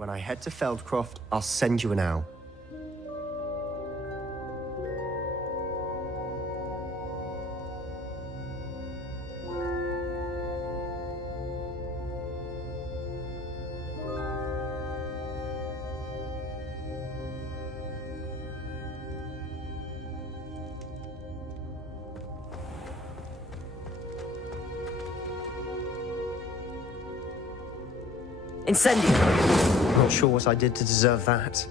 When I head to Feldcroft, I'll send you an owl. Incendio! Not sure what I did to deserve that.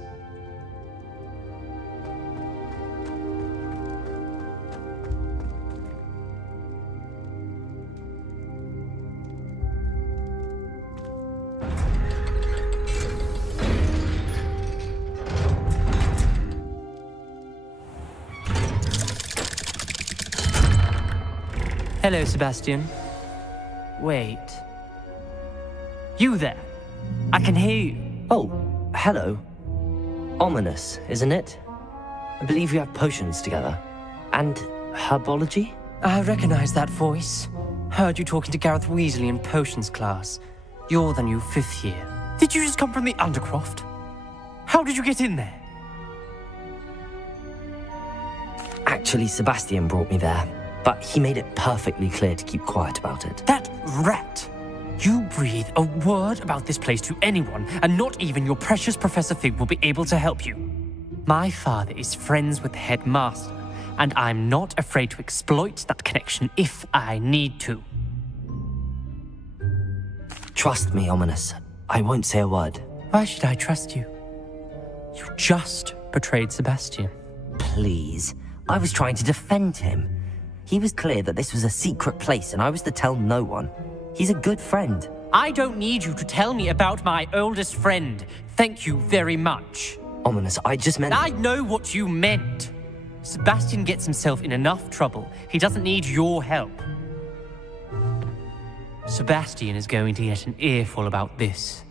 Hello, Sebastian. Wait. You there? I can hear you. Oh, hello. Ominous, isn't it? I believe you have potions together. And herbology? I recognize that voice. Heard you talking to Gareth Weasley in potions class. You're the new 5th year. Did you just come from the Undercroft? How did you get in there? Actually, Sebastian brought me there, but he made it perfectly clear to keep quiet about it. That rat! You breathe a word about this place to anyone, and not even your precious Professor Fig will be able to help you. My father is friends with the headmaster, and I'm not afraid to exploit that connection if I need to. Trust me, Ominous. I won't say a word. Why should I trust you? You just betrayed Sebastian. Please. I was trying to defend him. He was clear that this was a secret place, and I was to tell no one. He's a good friend. I don't need you to tell me about my oldest friend. Thank you very much. Ominous, I just meant... I know what you meant. Sebastian gets himself in enough trouble. He doesn't need your help. Sebastian is going to get an earful about this.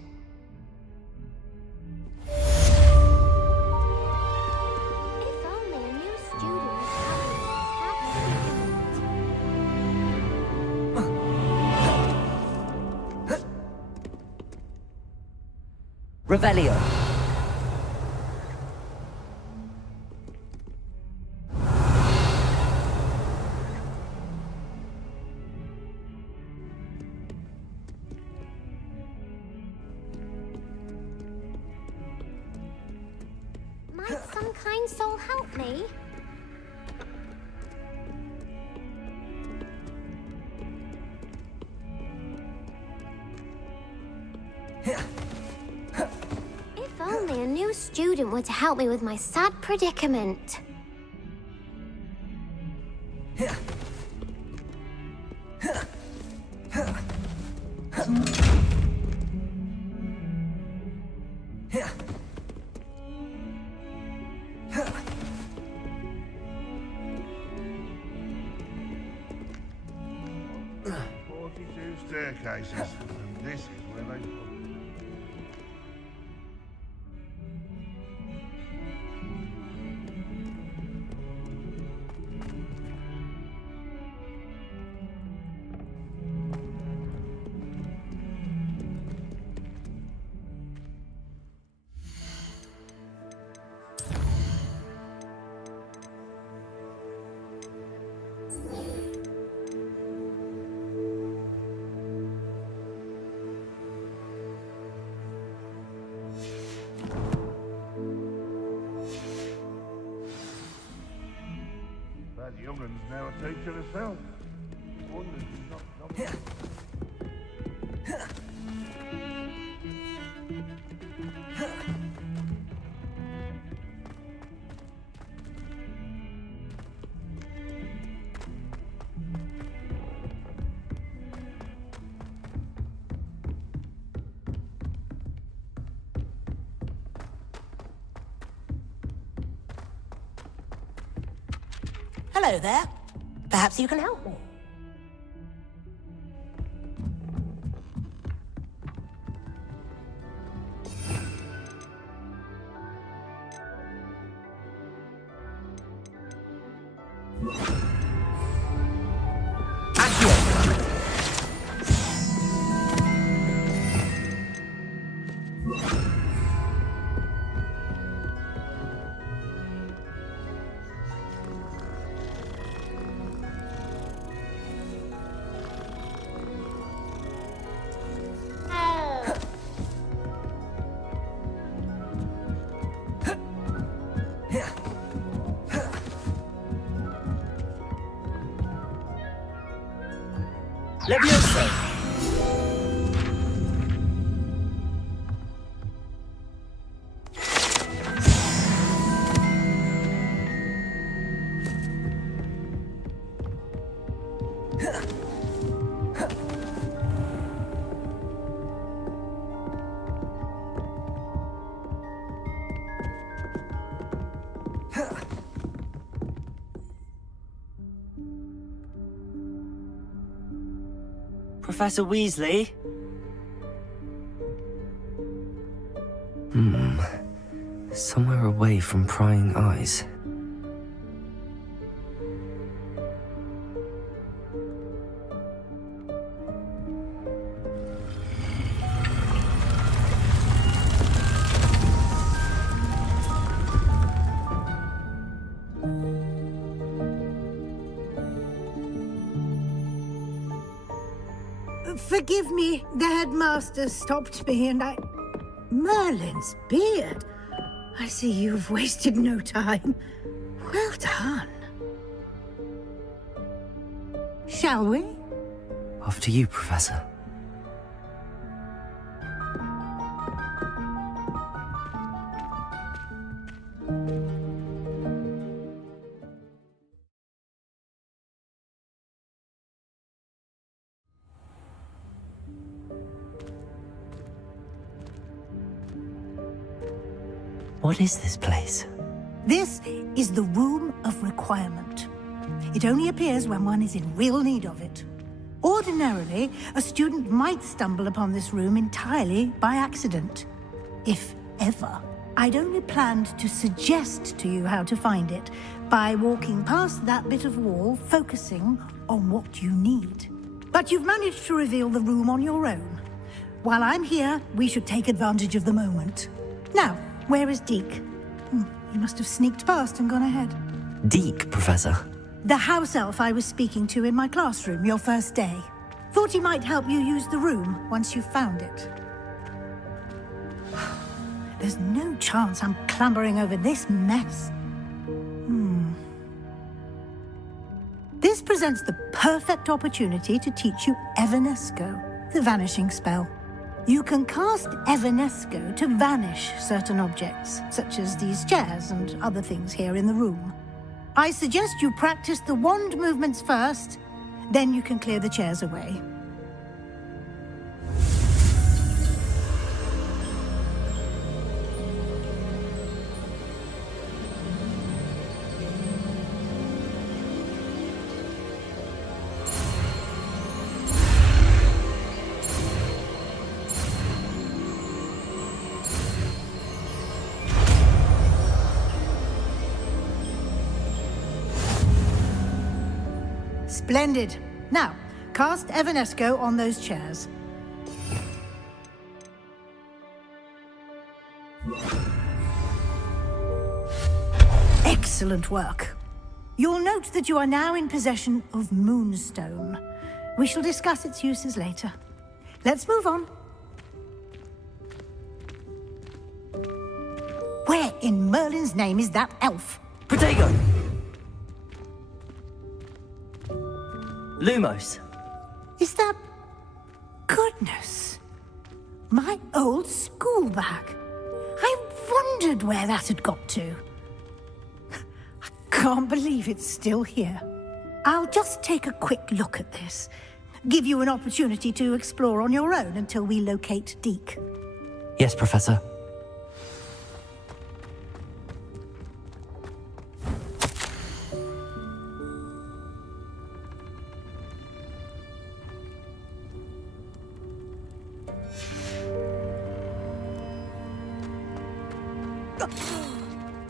Revelio. Might some kind soul help me? If only a new student were to help me with my sad predicament. Staircases, and this is where they fall. That young'un's now a teacher herself. Wonders she's not coming. Hello there. Perhaps you can help me. Levioso! Professor Weasley? Somewhere away from prying eyes. Forgive me, the headmaster stopped me and I... Merlin's beard. I see you've wasted no time. Well done. Shall we? After you, Professor. What is this place? This is the Room of Requirement. It only appears when one is in real need of it. Ordinarily, a student might stumble upon this room entirely by accident. If ever. I'd only planned to suggest to you how to find it by walking past that bit of wall, focusing on what you need. But you've managed to reveal the room on your own. While I'm here, we should take advantage of the moment. Now, where is Deke? He must have sneaked past and gone ahead. Deke, Professor. The house elf I was speaking to in my classroom your first day. Thought he might help you use the room once you found it. There's no chance I'm clambering over this mess. This presents the perfect opportunity to teach you Evanesco, the vanishing spell. You can cast Evanesco to vanish certain objects, such as these chairs and other things here in the room. I suggest you practice the wand movements first, then you can clear the chairs away. Splendid. Now, cast Evanesco on those chairs. Excellent work. You'll note that you are now in possession of Moonstone. We shall discuss its uses later. Let's move on. Where in Merlin's name is that elf? Protego! Lumos. Is that... Goodness. My old school bag. I wondered where that had got to. I can't believe it's still here. I'll just take a quick look at this. Give you an opportunity to explore on your own until we locate Deke. Yes, Professor.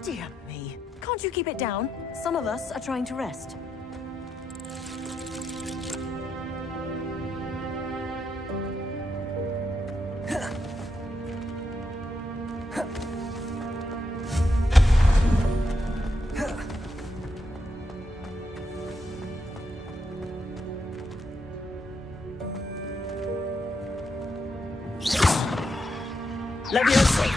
Dear me. Can't you keep it down? Some of us are trying to rest. Leviosa!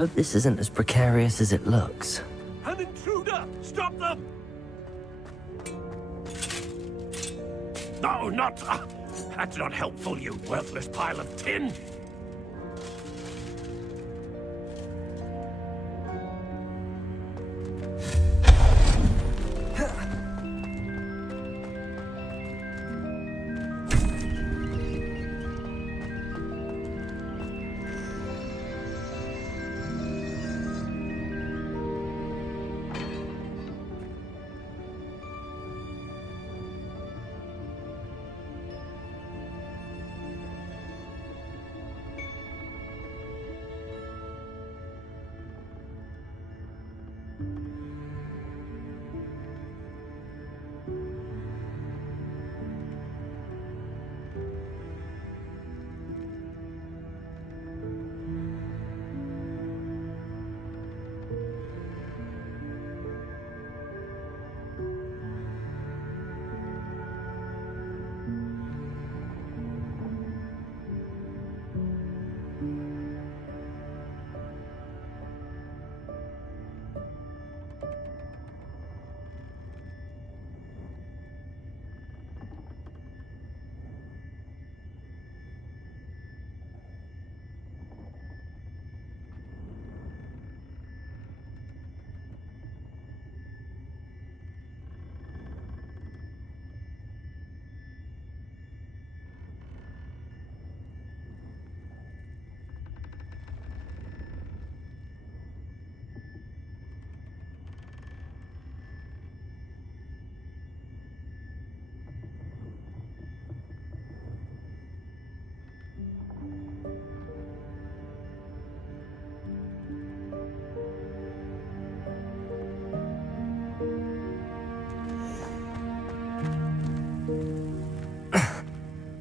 hope this isn't as precarious as it looks. An intruder! Stop them! No, not... that's not helpful, you worthless pile of tin!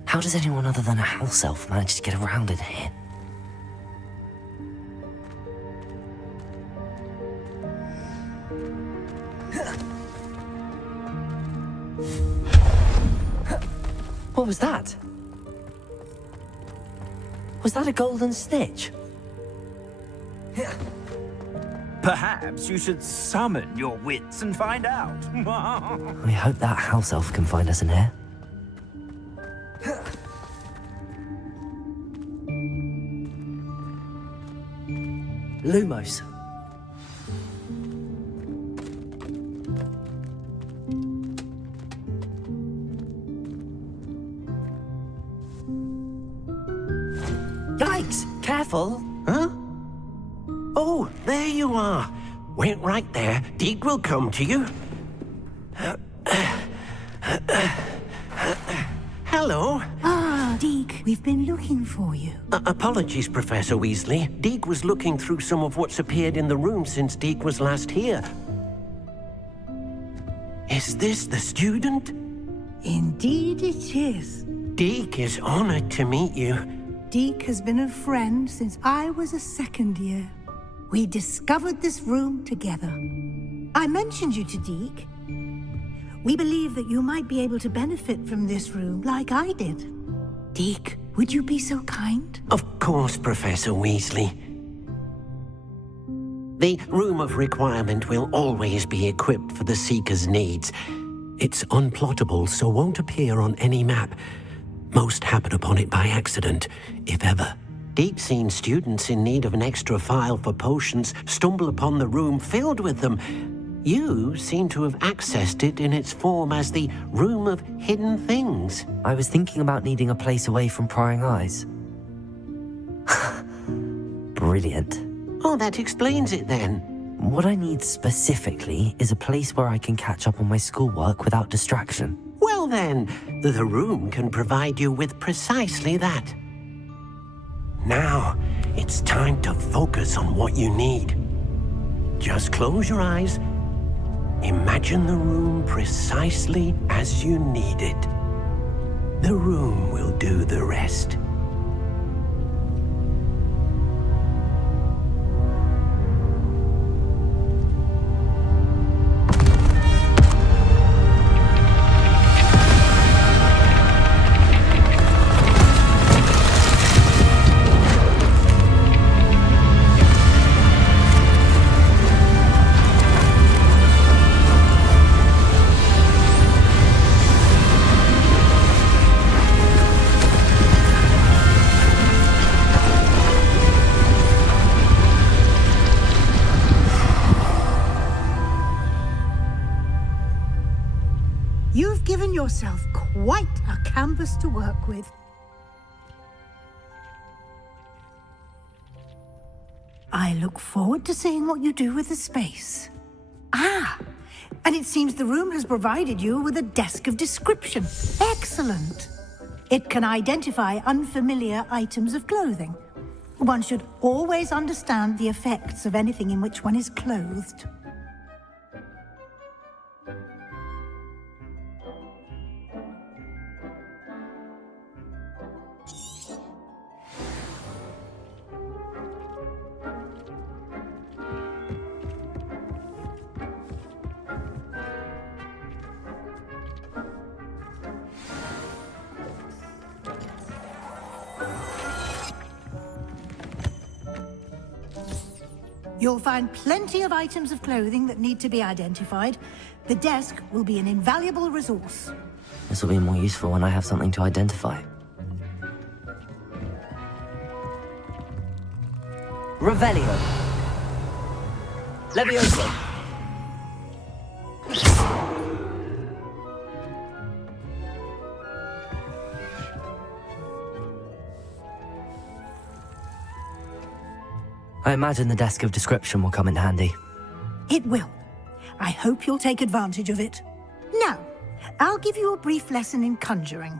How does anyone other than a house elf manage to get around in here? What was that? Was that a golden snitch? Perhaps you should summon your wits and find out. I hope that house elf can find us in here. Lumos. Yikes! Careful! Huh? Oh, there you are. Wait right there. Deek will come to you. Hello. Ah, Deke, we've been looking for you. Apologies, Professor Weasley. Deek was looking through some of what's appeared in the room since Deek was last here. Is this the student? Indeed it is. Deek is honored to meet you. Deke has been a friend since I was a second year. We discovered this room together. I mentioned you to Deke. We believe that you might be able to benefit from this room like I did. Deke, would you be so kind? Of course, Professor Weasley. The Room of Requirement will always be equipped for the Seeker's needs. It's unplottable, so won't appear on any map. Most happen upon it by accident, if ever. Deep seen students in need of an extra file for potions stumble upon the room filled with them. You seem to have accessed it in its form as the Room of Hidden Things. I was thinking about needing a place away from prying eyes. Brilliant. Oh, that explains it then. What I need specifically is a place where I can catch up on my schoolwork without distraction. Well then, the room can provide you with precisely that. Now, it's time to focus on what you need. Just close your eyes. Imagine the room precisely as you need it. The room will do the rest. given yourself quite a canvas to work with. I look forward to seeing what you do with the space. Ah, and it seems the room has provided you with a desk of description. Excellent. It can identify unfamiliar items of clothing. One should always understand the effects of anything in which one is clothed. You'll find plenty of items of clothing that need to be identified. The desk will be an invaluable resource. This will be more useful when I have something to identify. Revelio. Levioso. I imagine the desk of description will come in handy. It will. I hope you'll take advantage of it. Now, I'll give you a brief lesson in conjuring.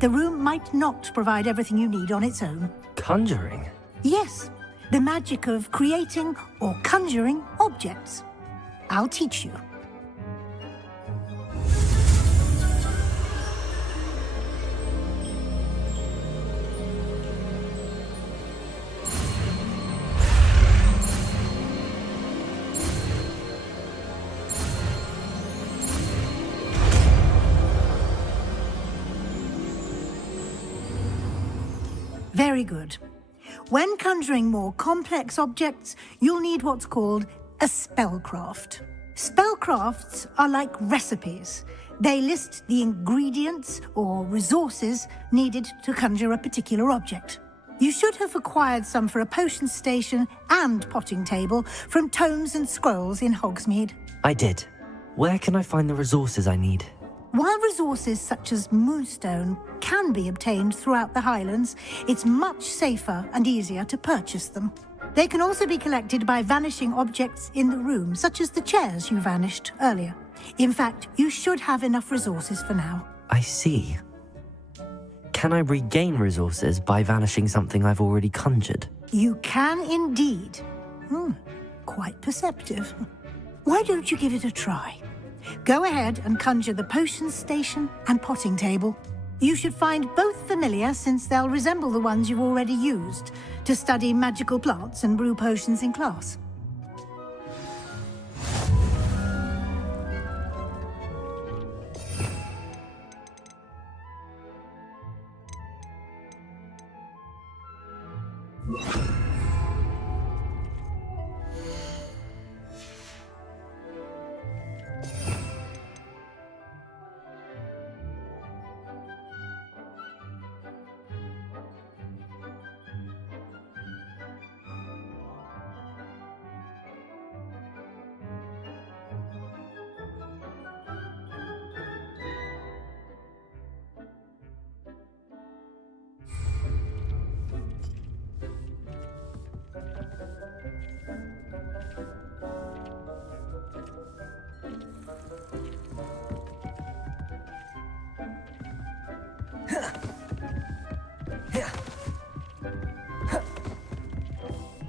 The room might not provide everything you need on its own. Conjuring? Yes, the magic of creating or conjuring objects. I'll teach you. Very good. When conjuring more complex objects, you'll need what's called a spellcraft. Spellcrafts are like recipes. They list the ingredients or resources needed to conjure a particular object. You should have acquired some for a potion station and potting table from tomes and scrolls in Hogsmeade. I did. Where can I find the resources I need? While resources such as moonstone can be obtained throughout the Highlands, it's much safer and easier to purchase them. They can also be collected by vanishing objects in the room, such as the chairs you vanished earlier. In fact, you should have enough resources for now. I see. Can I regain resources by vanishing something I've already conjured? You can indeed. Quite perceptive. Why don't you give it a try? Go ahead and conjure the potion station and potting table. You should find both familiar, since they'll resemble the ones you've already used to study magical plants and brew potions in class.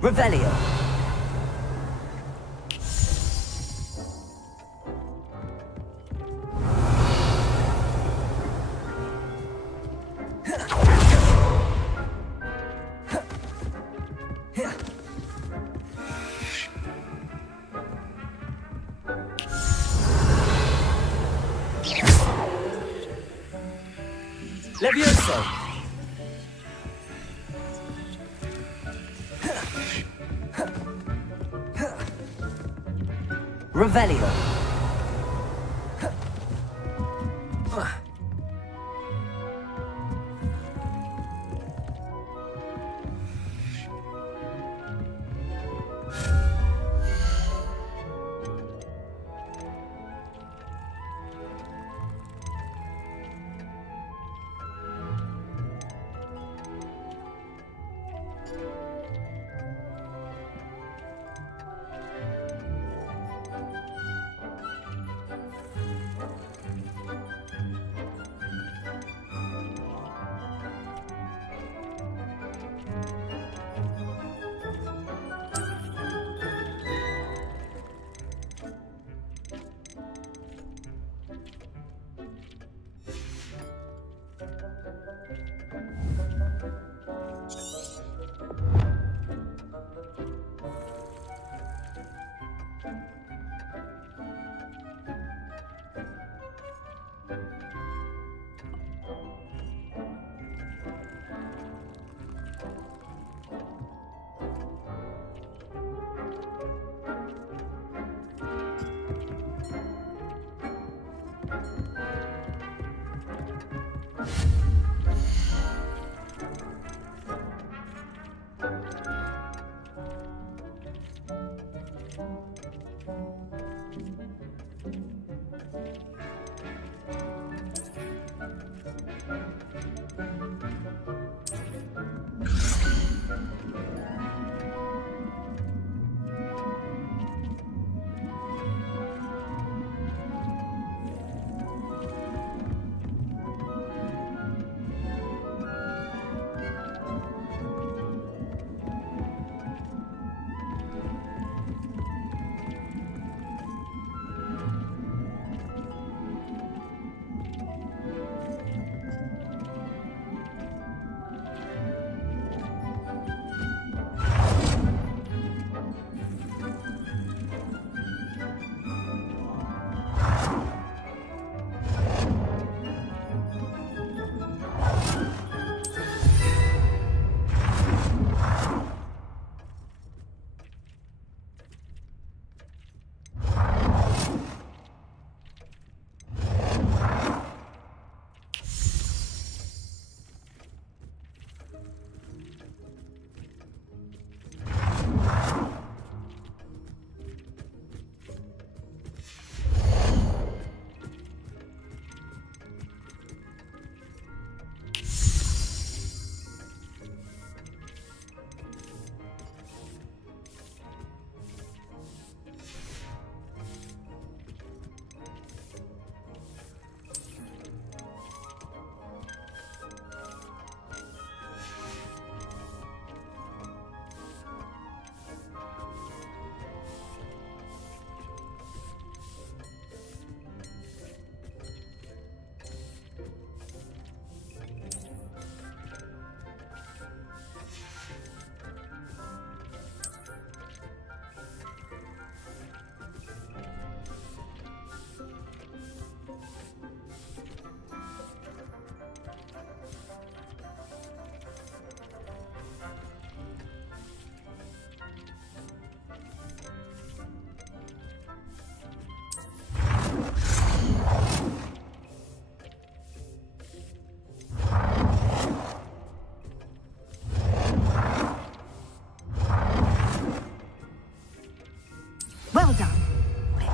Revelio. Levioso. Revelio.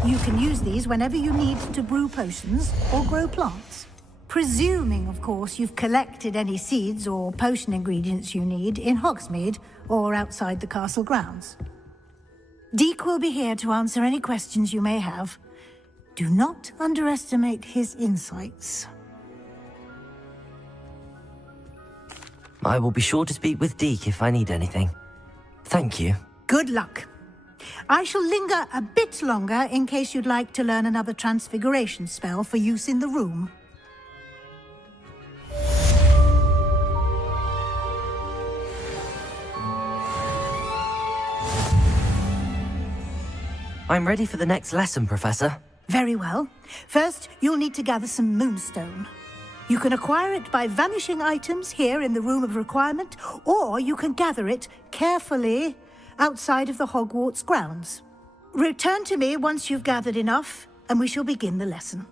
You can use these whenever you need to brew potions or grow plants. Presuming, of course, you've collected any seeds or potion ingredients you need in Hogsmeade or outside the castle grounds. Deke will be here to answer any questions you may have. Do not underestimate his insights. I will be sure to speak with Deke if I need anything. Thank you. Good luck. I shall linger a bit longer in case you'd like to learn another transfiguration spell for use in the room. I'm ready for the next lesson, Professor. Very well. First, you'll need to gather some moonstone. You can acquire it by vanishing items here in the Room of Requirement, or you can gather it carefully outside of the Hogwarts grounds. Return to me once you've gathered enough, and we shall begin the lesson.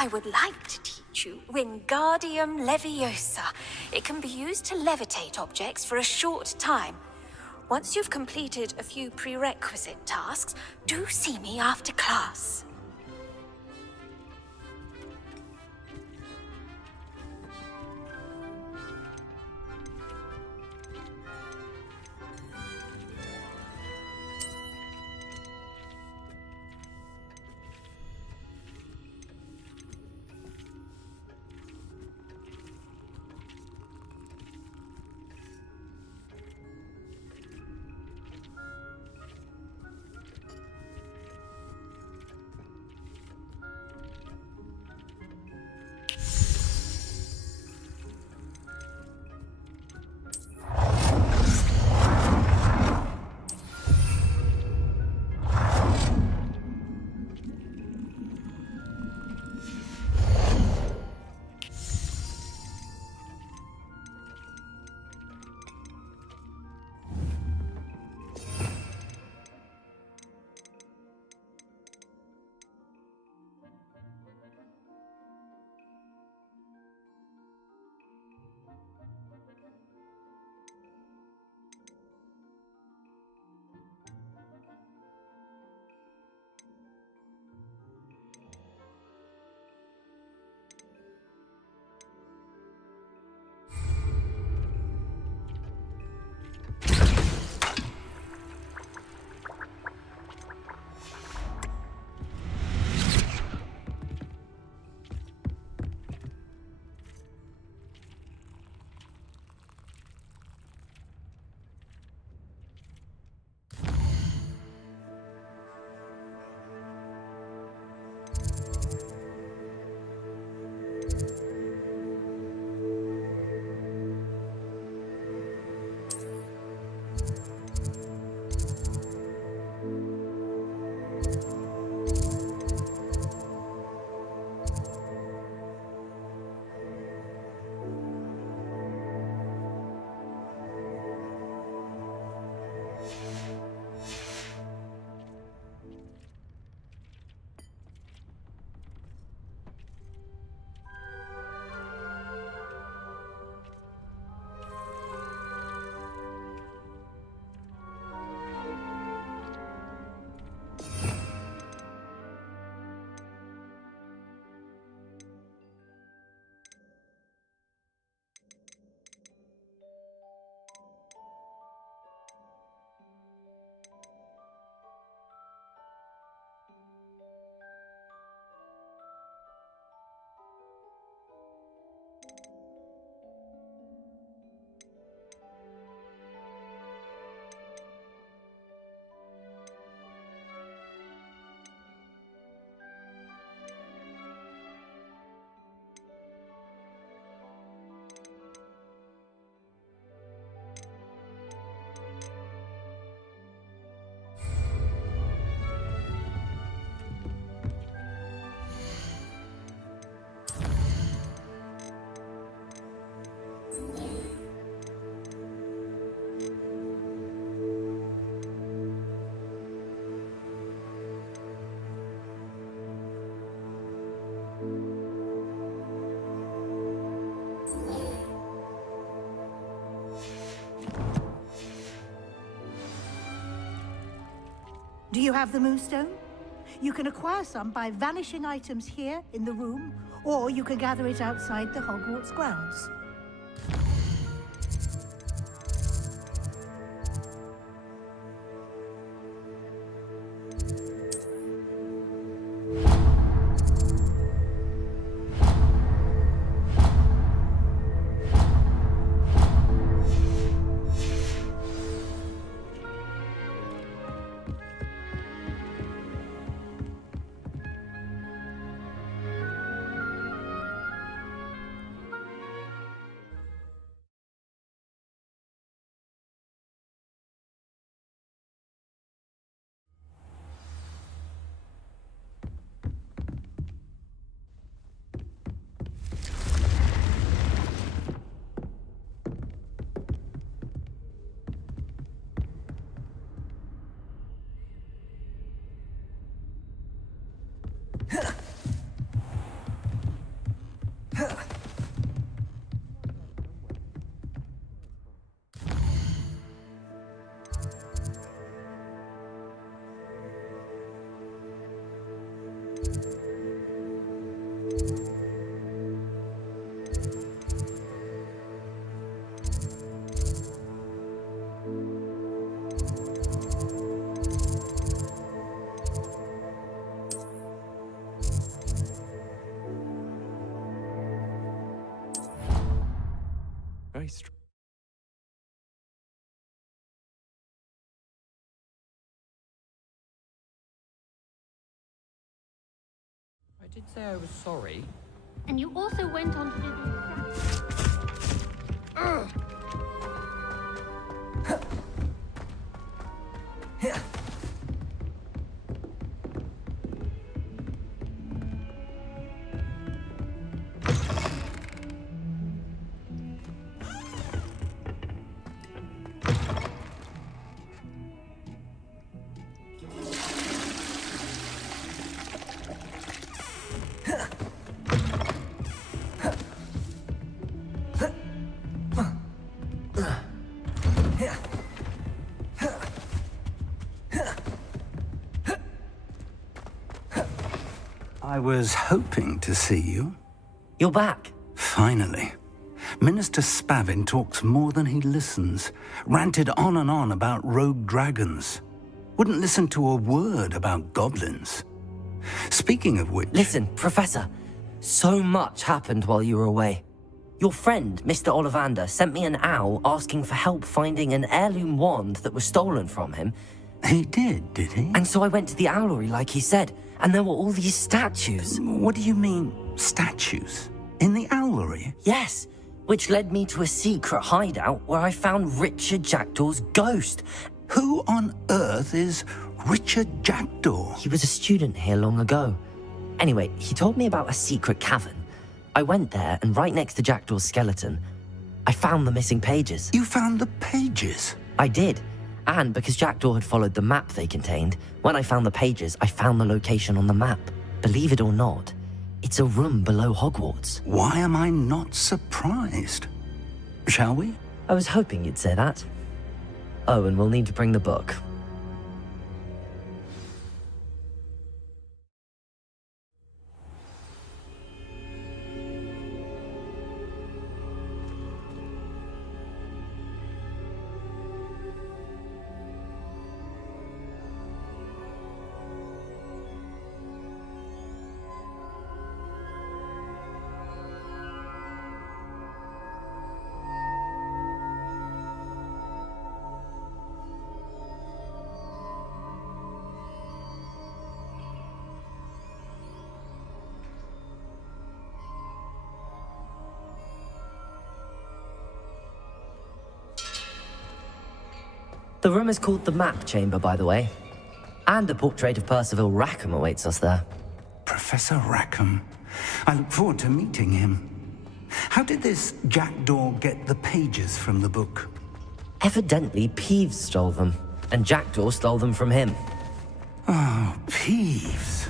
I would like to teach you Wingardium Leviosa. It can be used to levitate objects for a short time. Once you've completed a few prerequisite tasks, do see me after class. Do you have the moonstone? You can acquire some by vanishing items here in the room, or you can gather it outside the Hogwarts grounds. Very strange. I did say I was sorry. And you also went on to do the exact... I was hoping to see you. You're back. Finally. Minister Spavin talks more than he listens. Ranted on and on about rogue dragons. Wouldn't listen to a word about goblins. Speaking of which... Listen, Professor. So much happened while you were away. Your friend, Mr. Ollivander, sent me an owl asking for help finding an heirloom wand that was stolen from him. He did he? And so I went to the owlery like he said, and there were all these statues. What do you mean, statues? In the owlery? Yes, which led me to a secret hideout where I found Richard Jackdaw's ghost. Who on earth is Richard Jackdaw? He was a student here long ago. Anyway, he told me about a secret cavern. I went there, and right next to Jackdaw's skeleton, I found the missing pages. You found the pages? I did. And because Jackdaw had followed the map they contained, when I found the pages, I found the location on the map. Believe it or not, it's a room below Hogwarts. Why am I not surprised? Shall we? I was hoping you'd say that. Oh, and we'll need to bring the book. The room is called the Map Chamber, by the way. And a portrait of Percival Rackham awaits us there. Professor Rackham. I look forward to meeting him. How did this Jackdaw get the pages from the book? Evidently, Peeves stole them, and Jackdaw stole them from him. Oh, Peeves.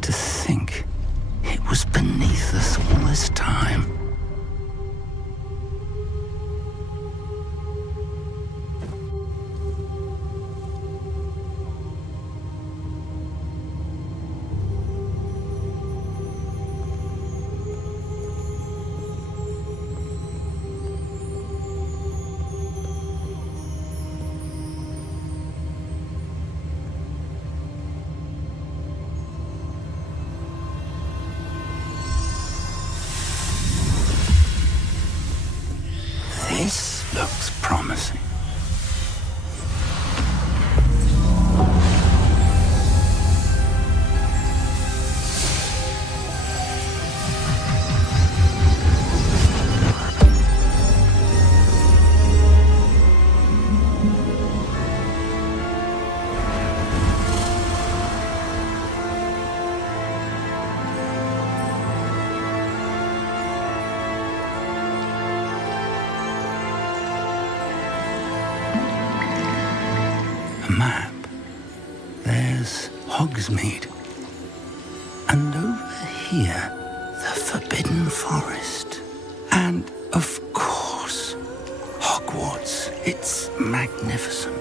To think it was beneath us all this time. promising. Map. There's Hogsmeade. And over here, the Forbidden Forest. And, of course, Hogwarts. It's magnificent.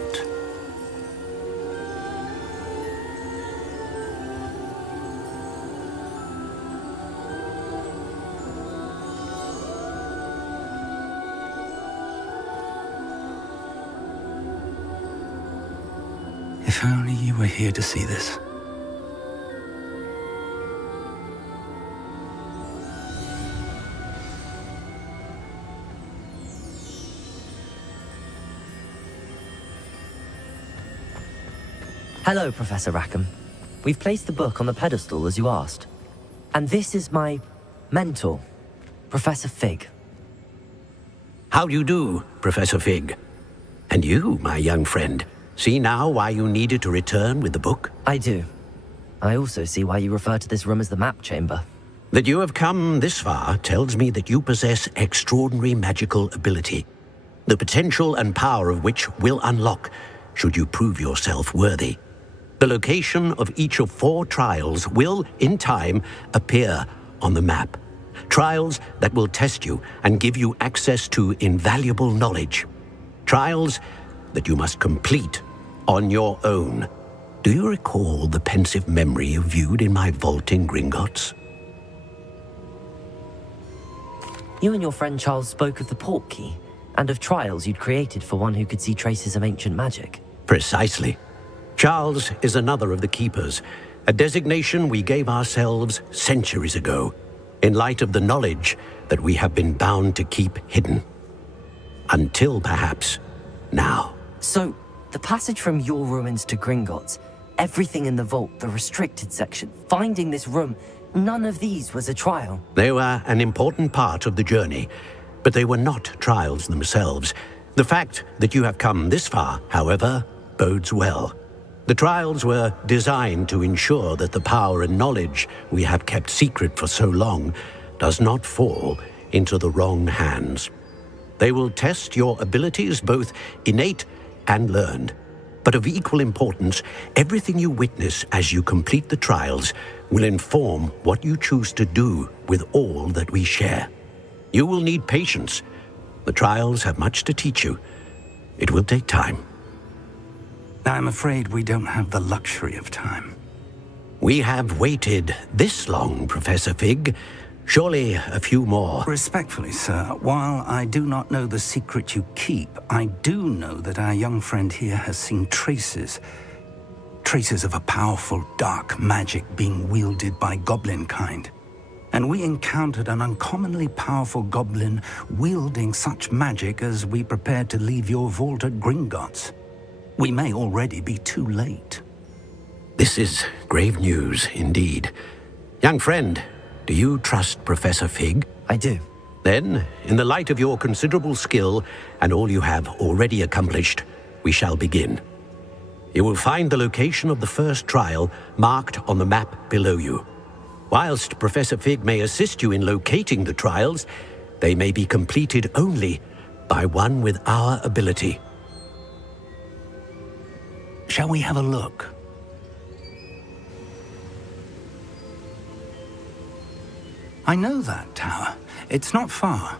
If only you were here to see this. Hello, Professor Rackham. We've placed the book on the pedestal as you asked. And this is my mentor, Professor Fig. How do you do, Professor Fig? And you, my young friend, see now why you needed to return with the book? I do. I also see why you refer to this room as the map chamber. That you have come this far tells me that you possess extraordinary magical ability, the potential and power of which will unlock should you prove yourself worthy. The location of each of 4 trials will, in time, appear on the map. Trials that will test you and give you access to invaluable knowledge. Trials that you must complete on your own. Do you recall the pensive memory you viewed in my vault in Gringotts? You and your friend Charles spoke of the portkey and of trials you'd created for one who could see traces of ancient magic. Precisely. Charles is another of the Keepers, a designation we gave ourselves centuries ago, in light of the knowledge that we have been bound to keep hidden. Until, perhaps, now. So, the passage from your ruins to Gringotts, everything in the vault, the restricted section, finding this room, none of these was a trial. They were an important part of the journey, but they were not trials themselves. The fact that you have come this far, however, bodes well. The trials were designed to ensure that the power and knowledge we have kept secret for so long does not fall into the wrong hands. They will test your abilities, both innate and learned. But of equal importance, everything you witness as you complete the trials will inform what you choose to do with all that we share. You will need patience. The trials have much to teach you. It will take time. I'm afraid we don't have the luxury of time. We have waited this long, Professor Fig. Surely a few more. Respectfully, sir, while I do not know the secret you keep, I do know that our young friend here has seen traces of a powerful dark magic being wielded by goblin kind. And we encountered an uncommonly powerful goblin wielding such magic as we prepared to leave your vault at Gringotts. We may already be too late. This is grave news indeed. Young friend, do you trust Professor Fig? I do. Then, in the light of your considerable skill and all you have already accomplished, we shall begin. You will find the location of the first trial marked on the map below you. Whilst Professor Fig may assist you in locating the trials, they may be completed only by one with our ability. Shall we have a look? I know that tower. It's not far.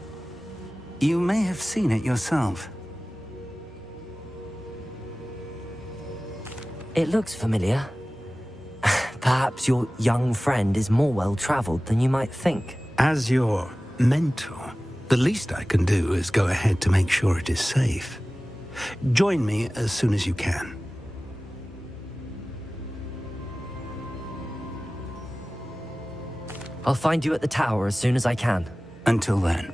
You may have seen it yourself. It looks familiar. Perhaps your young friend is more well-traveled than you might think. As your mentor, the least I can do is go ahead to make sure it is safe. Join me as soon as you can. I'll find you at the tower as soon as I can. Until then,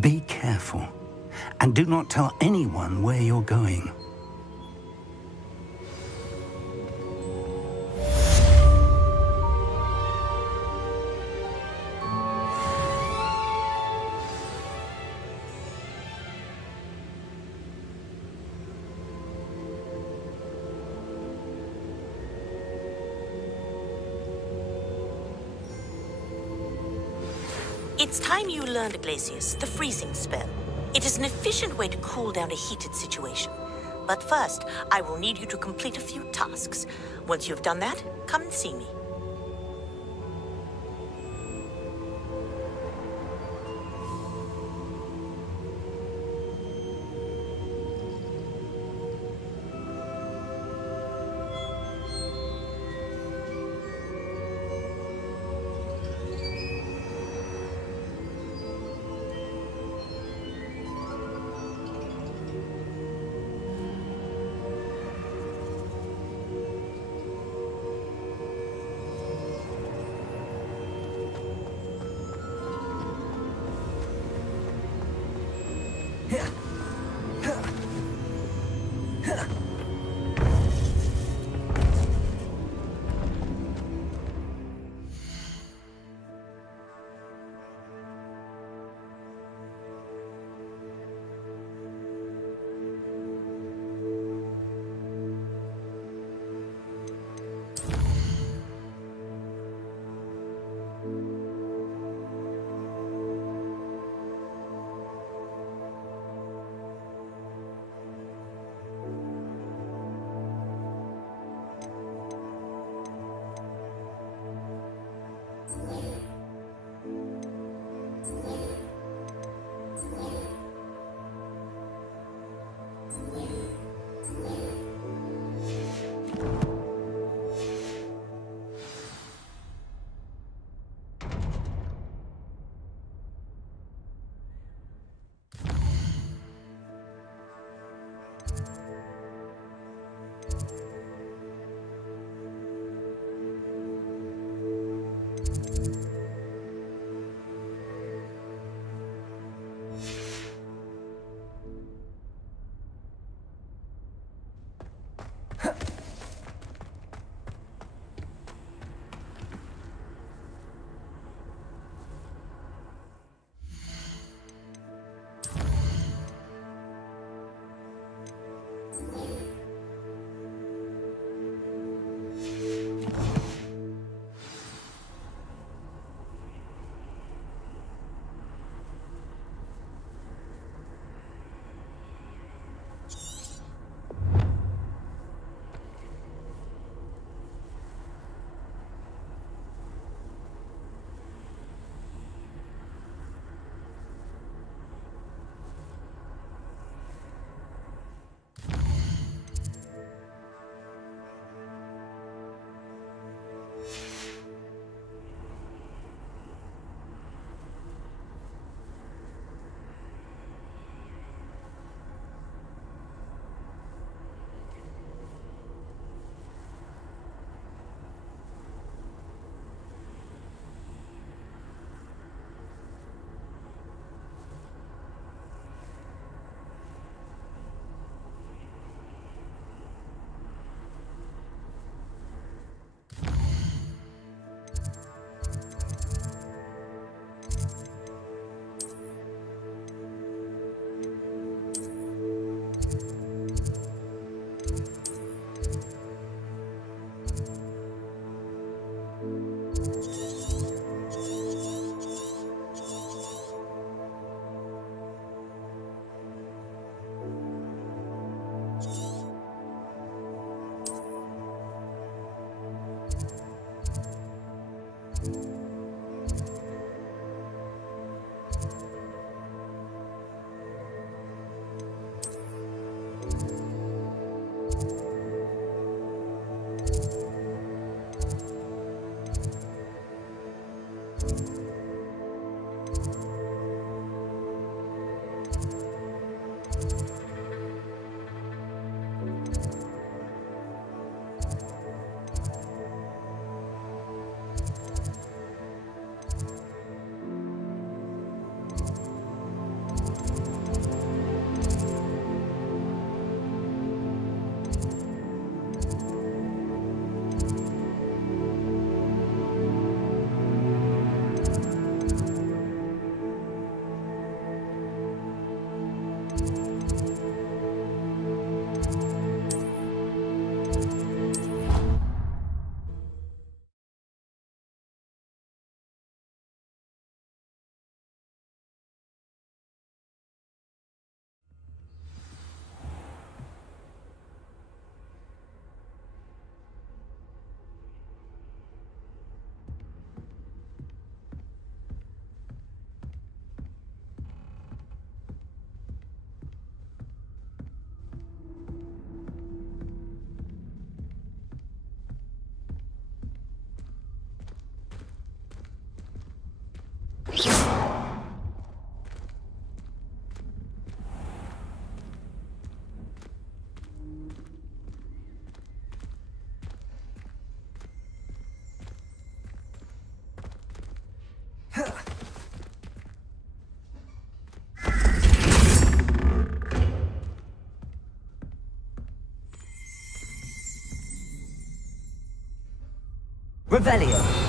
be careful And do not tell anyone where you're going. It's time you learned, Glacius, the freezing spell. It is an efficient way to cool down a heated situation. But first, I will need you to complete a few tasks. Once you've done that, come and see me. Revelio.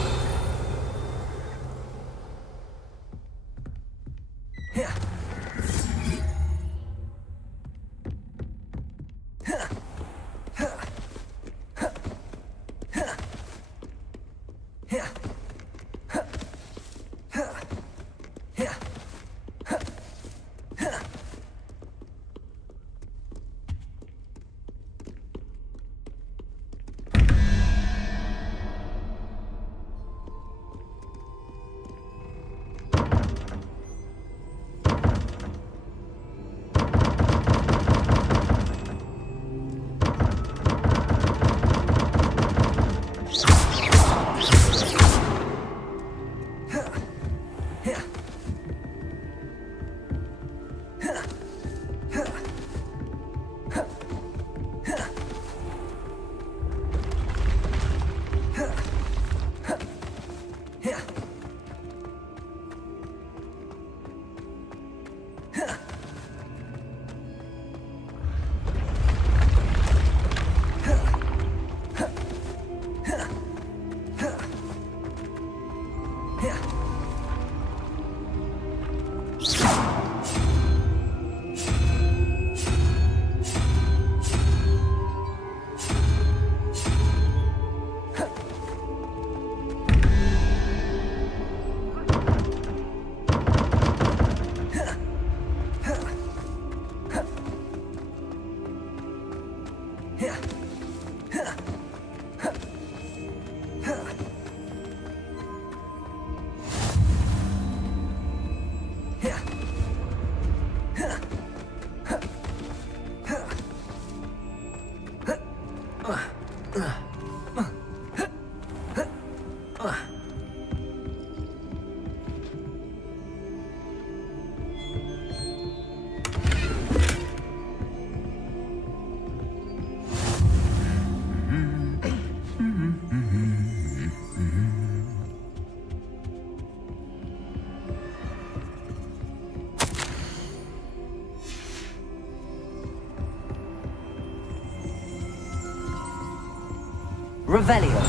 Revelio.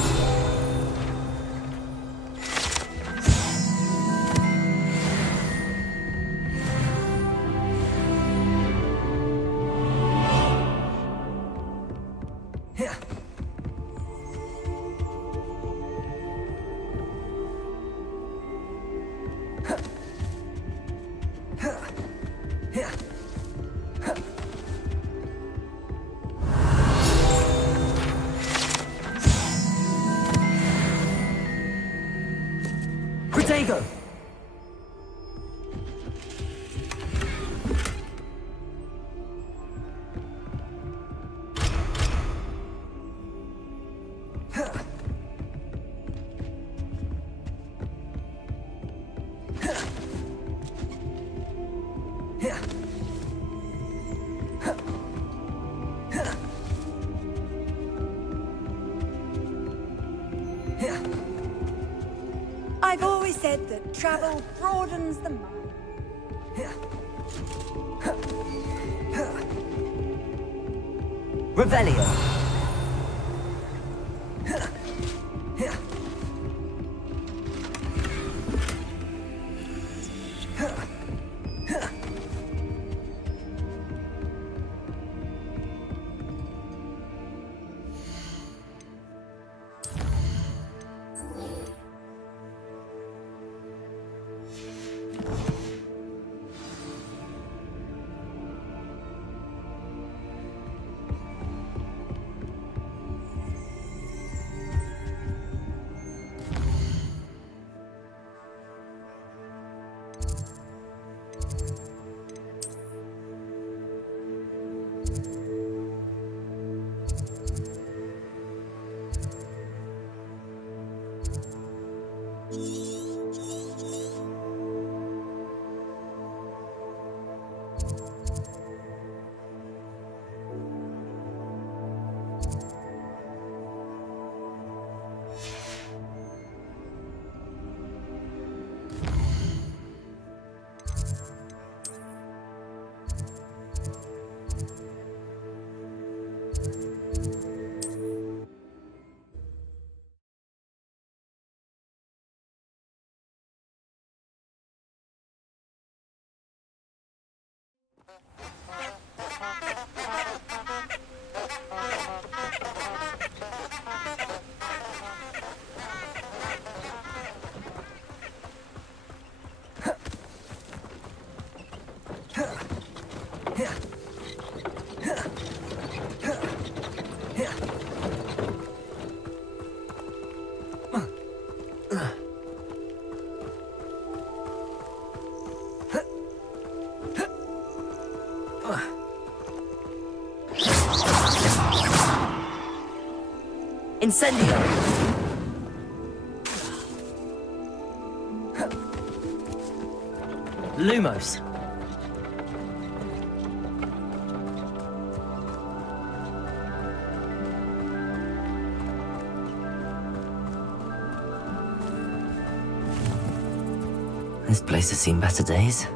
Protego! I've always said that travel broadens the mind. Revelio. Incendio! Lumos. This place has seen better days.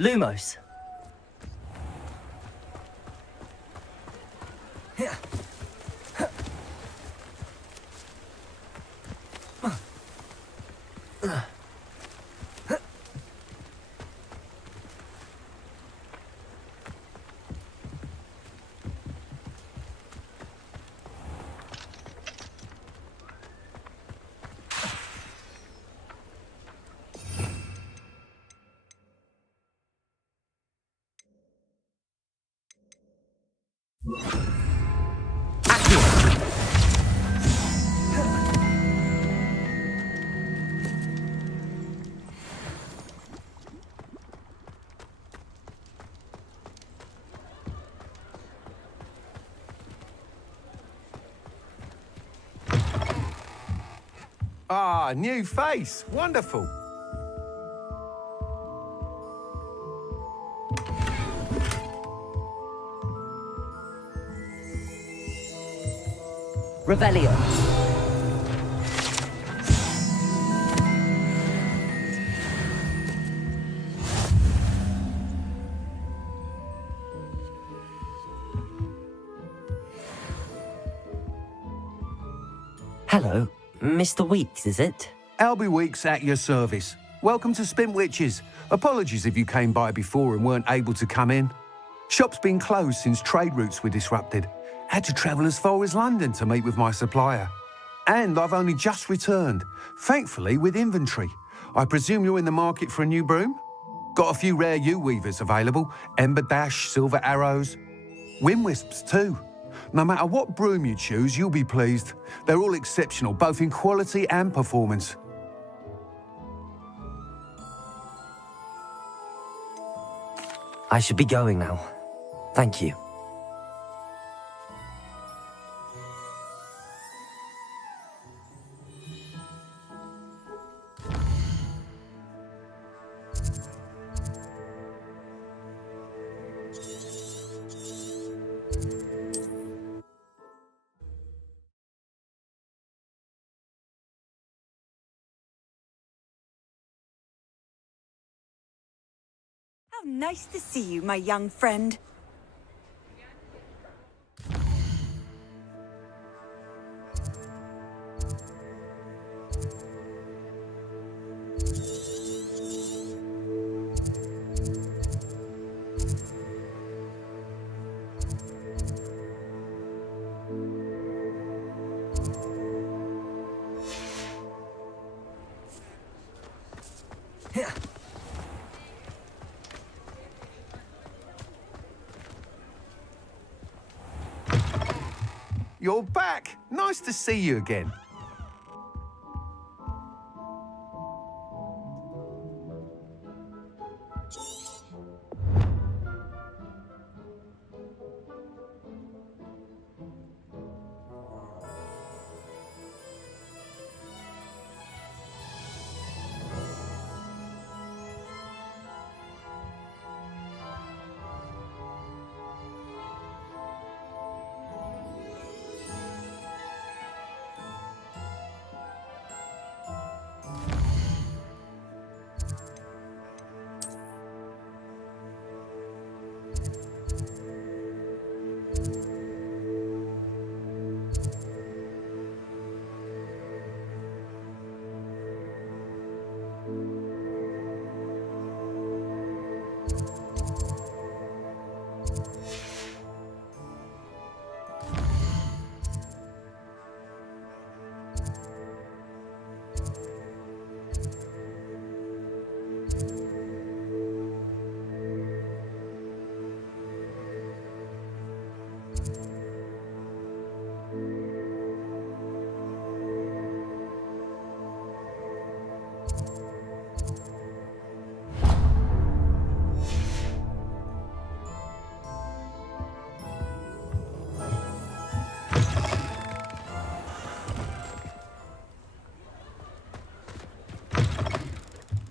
Lumos. Ah, new face. Wonderful. Revelio. Hello, Mr. Weeks, is it? Albie Weeks at your service. Welcome to Spintwitches. Apologies if you came by before and weren't able to come in. Shop's been closed since trade routes were disrupted. Had to travel as far as London to meet with my supplier. And I've only just returned, thankfully with inventory. I presume you're in the market for a new broom? Got a few rare yew-weavers available, Ember Dash, Silver Arrows, Wind Wisps too. No matter what broom you choose, you'll be pleased. They're all exceptional, both in quality and performance. I should be going now. Thank you. How nice to see you, my young friend. You're back! Nice to see you again.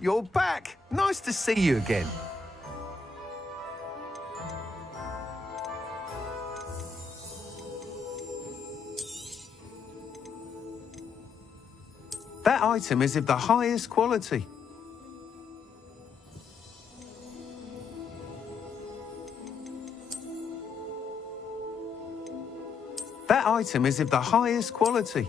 You're back! Nice to see you again. That item is of the highest quality. That item is of the highest quality.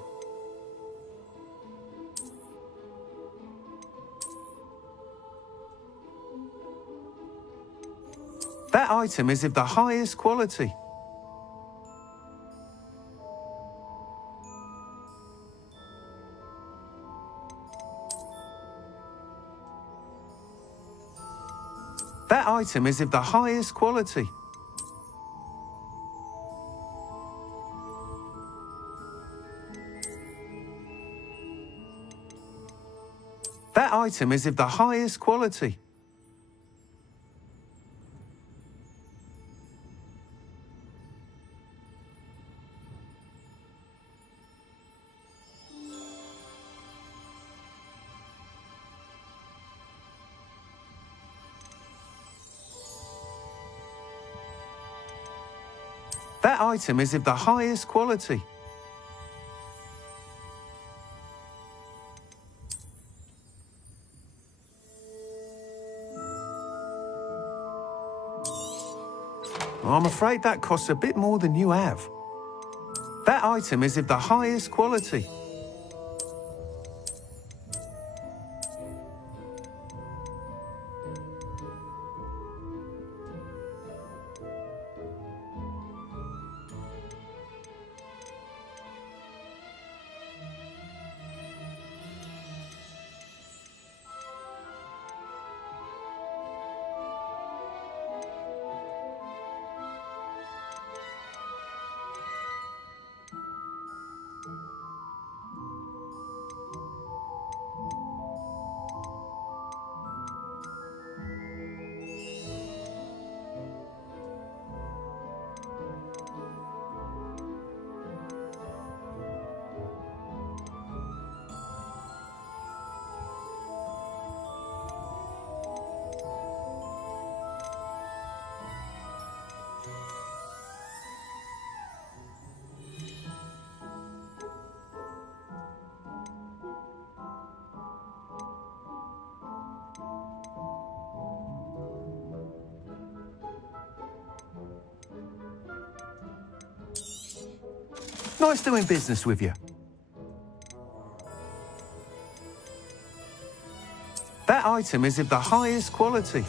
That item is of the highest quality. That item is of the highest quality. That item is of the highest quality. That item is of the highest quality. I'm afraid that costs a bit more than you have. That item is of the highest quality. Nice doing business with you. That item is of the highest quality.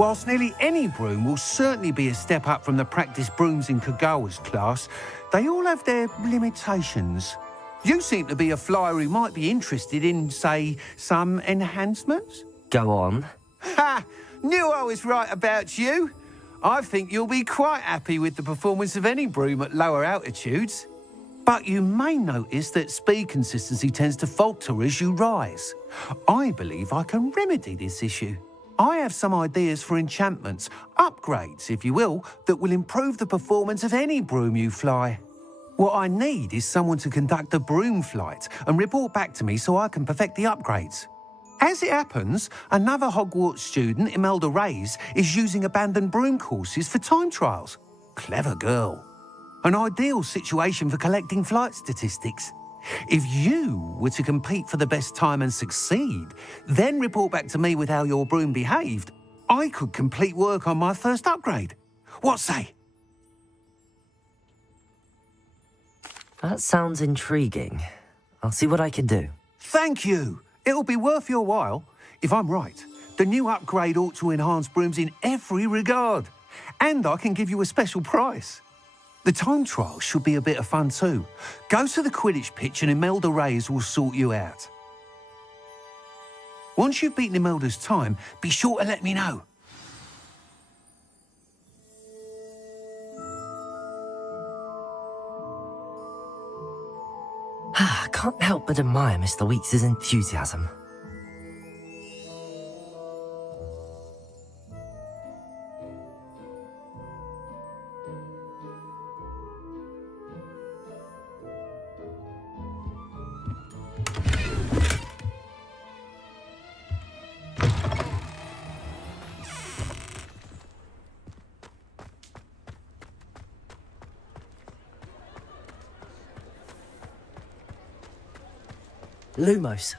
Whilst nearly any broom will certainly be a step up from the practice brooms in Kagawa's class, they all have their limitations. You seem to be a flyer who might be interested in, say, some enhancements? Go on. Ha! Knew I was right about you. I think you'll be quite happy with the performance of any broom at lower altitudes. But you may notice that speed consistency tends to falter as you rise. I believe I can remedy this issue. I have some ideas for enchantments, upgrades, if you will, that will improve the performance of any broom you fly. What I need is someone to conduct a broom flight and report back to me so I can perfect the upgrades. As it happens, another Hogwarts student, Imelda Reyes, is using abandoned broom courses for time trials. Clever girl. An ideal situation for collecting flight statistics. If you were to compete for the best time and succeed, then report back to me with how your broom behaved, I could complete work on my first upgrade. What say? That sounds intriguing. I'll see what I can do. Thank you. It'll be worth your while. If I'm right, the new upgrade ought to enhance brooms in every regard. And I can give you a special price. The time trial should be a bit of fun too. Go to the Quidditch pitch and Imelda Reyes will sort you out. Once you've beaten Imelda's time, be sure to let me know. I can't help but admire Mr. Weeks' enthusiasm. Lumos.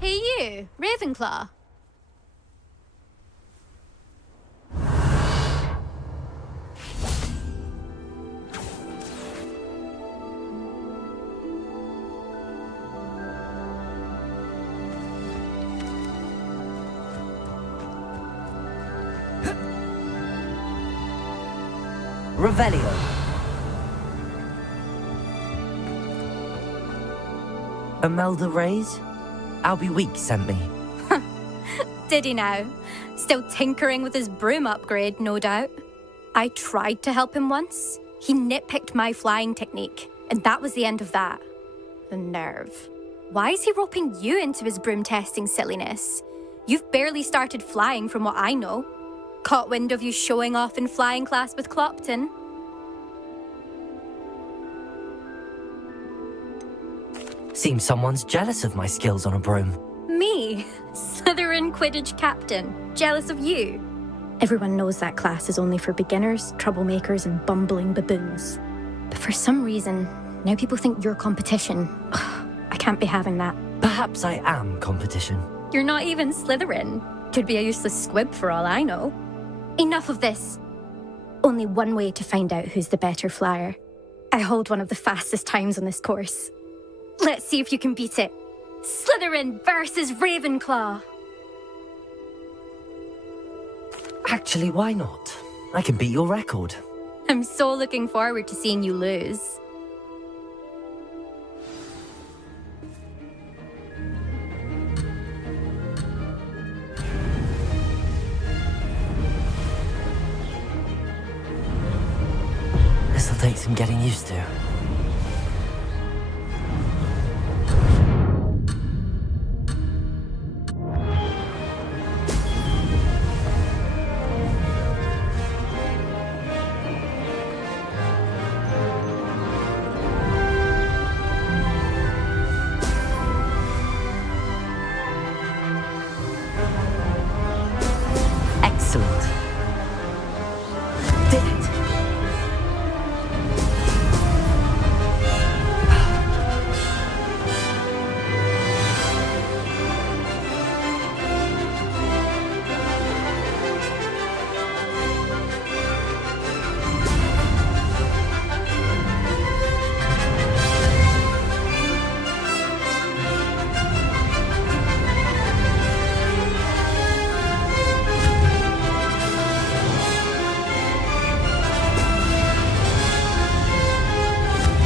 Hey you, Ravenclaw. Revelio. Imelda Reyes? Albie Weeks sent me. Did he now? Still tinkering with his broom upgrade, no doubt. I tried to help him once, He nitpicked my flying technique, and that was the end of that. The nerve. Why is he roping you into his broom testing silliness? You've barely started flying from what I know. Caught wind of you showing off in flying class with Clopton. Seems someone's jealous of my skills on a broom. Me, Slytherin Quidditch captain, jealous of you. Everyone knows that class is only for beginners, troublemakers, and bumbling baboons. But for some reason, now people think you're competition. I can't be having that. Perhaps I am competition. You're not even Slytherin. Could be a useless squib for all I know. Enough of this. Only one way to find out who's the better flyer. I hold one of the fastest times on this course. Let's see if you can beat it. Slytherin versus Ravenclaw. Actually, why not? I can beat your record. I'm so looking forward to seeing you lose. This'll take some getting used to. Excellent. Did it.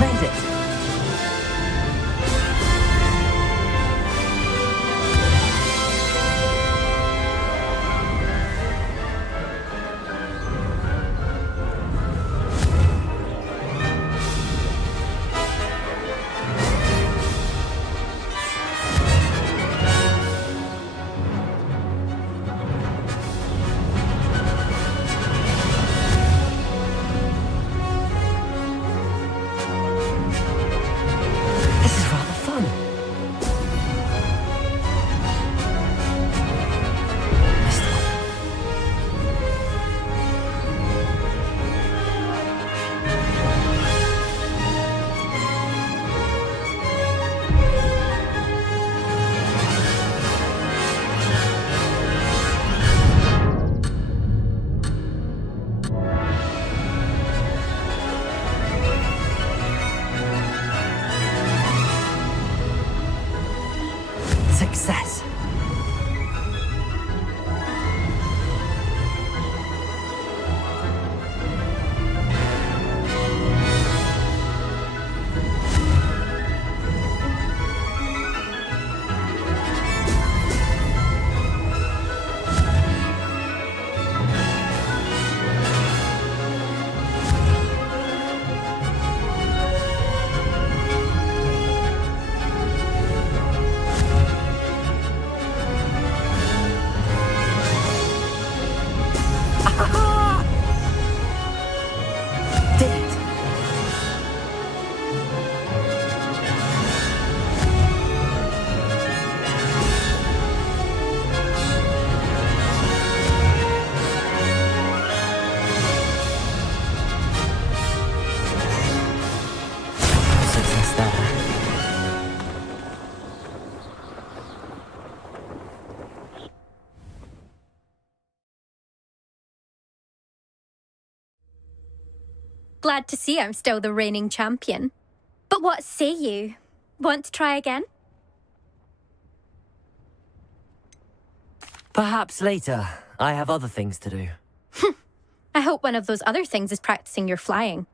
Made it. This is rather fun. Missed one. Success. Did it. Success there. Glad to see I'm still the reigning champion. But what say you? Want to try again? Perhaps later. I have other things to do. I hope one of those other things is practicing your flying.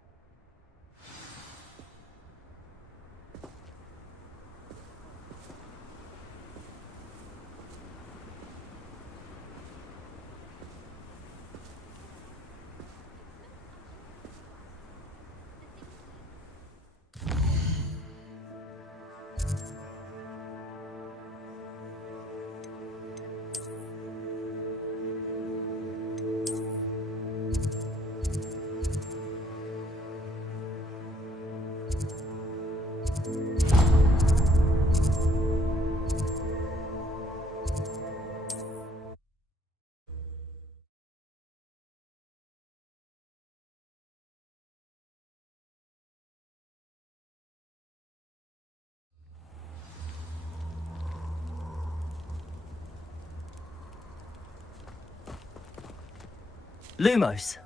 Lumos.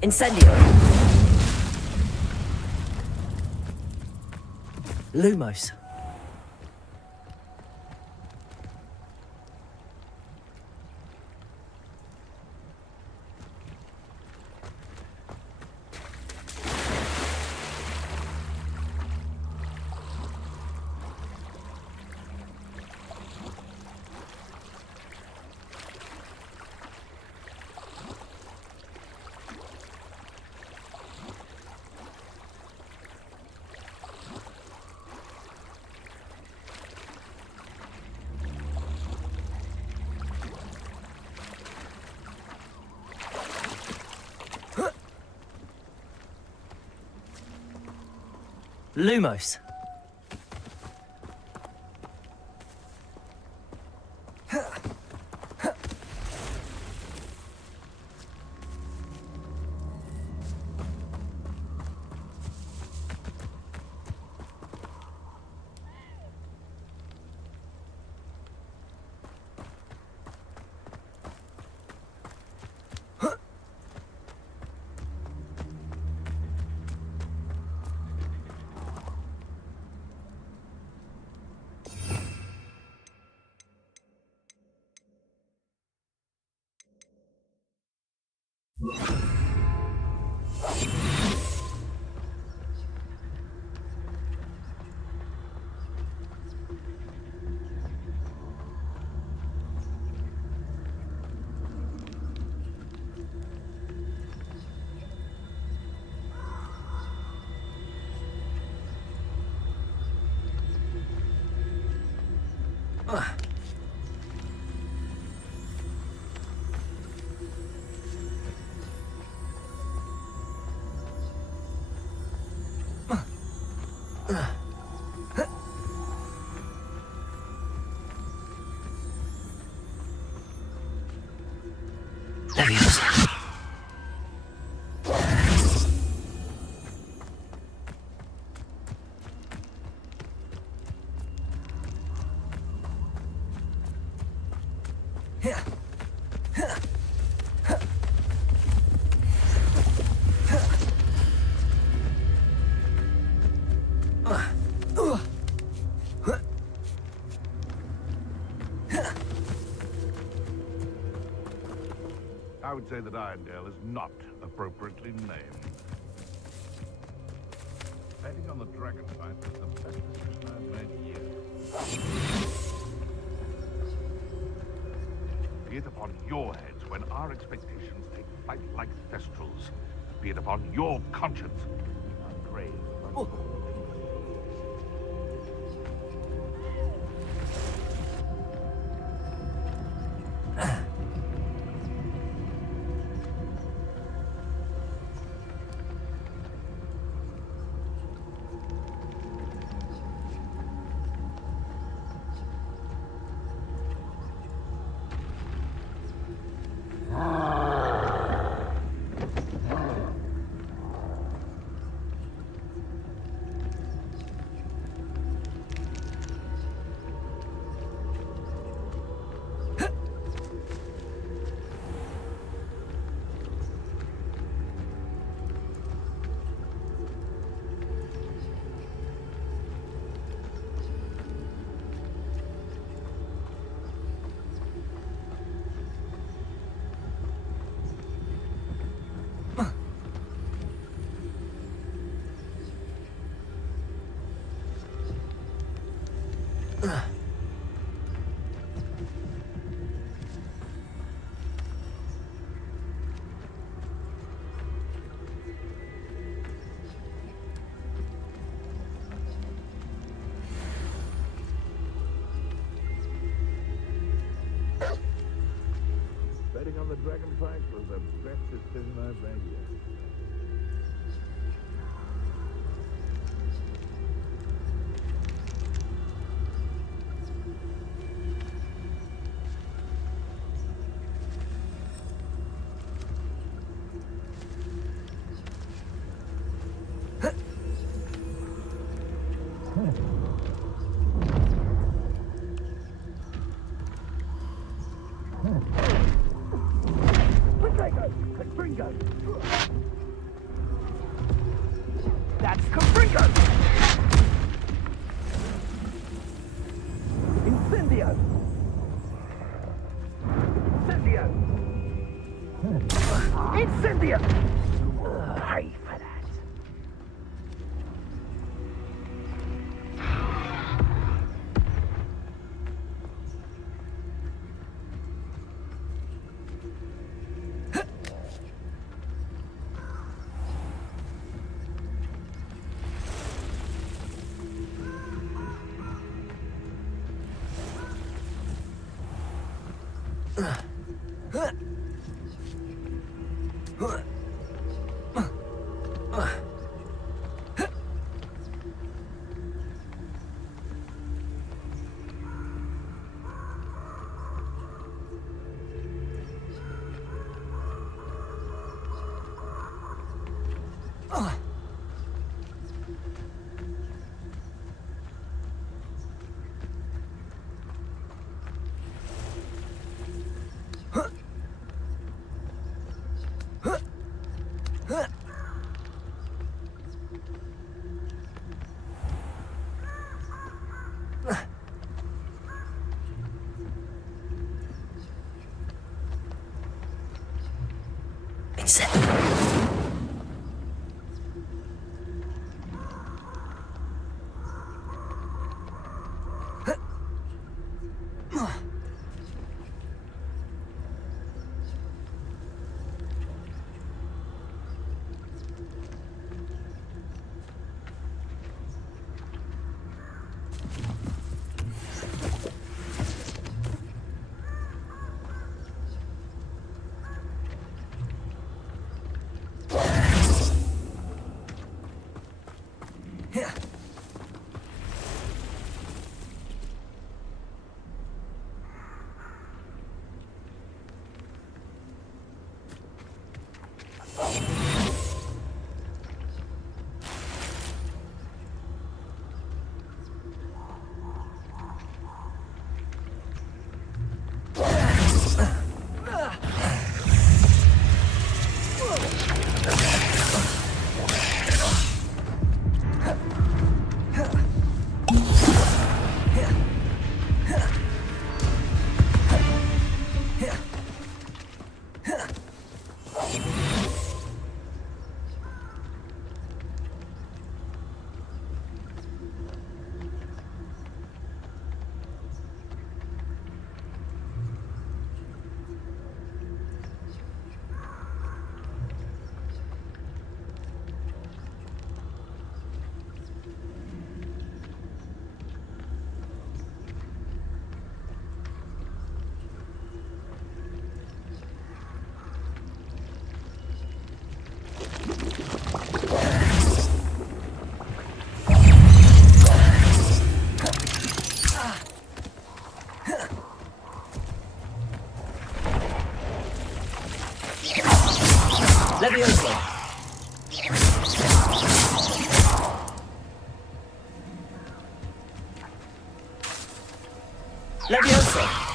Incendio. Lumos. Lumos. Leviosa. I would say that Irondale is not appropriately named. Betting on the dragon fight was the best decision I've made years. Be it upon your heads when our expectations take flight like thestrals. Be it upon your conscience. I pray. on the Dragonflight was the best decision I've made yet. That's Confringo! Incendio! Incendio! Incendio! You will pay for that. Leviosa! Leviosa!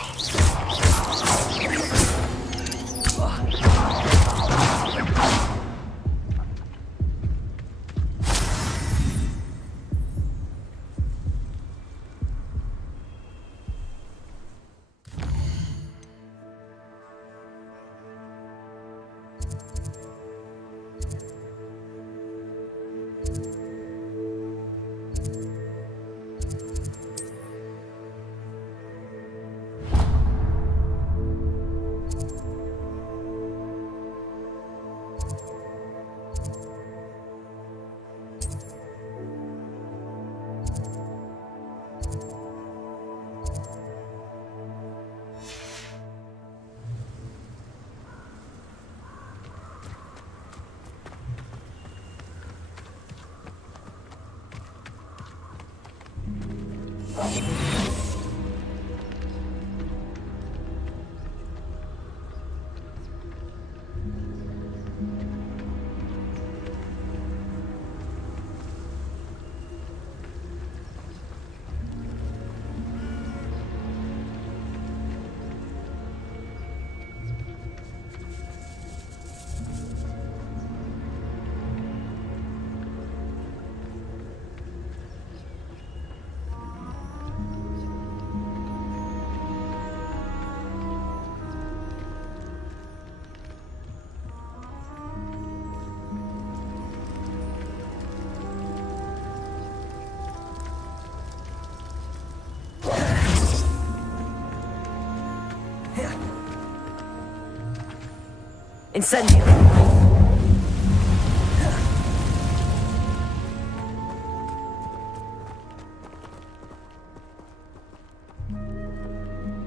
Incendio!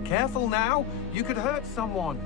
Careful now, you could hurt someone.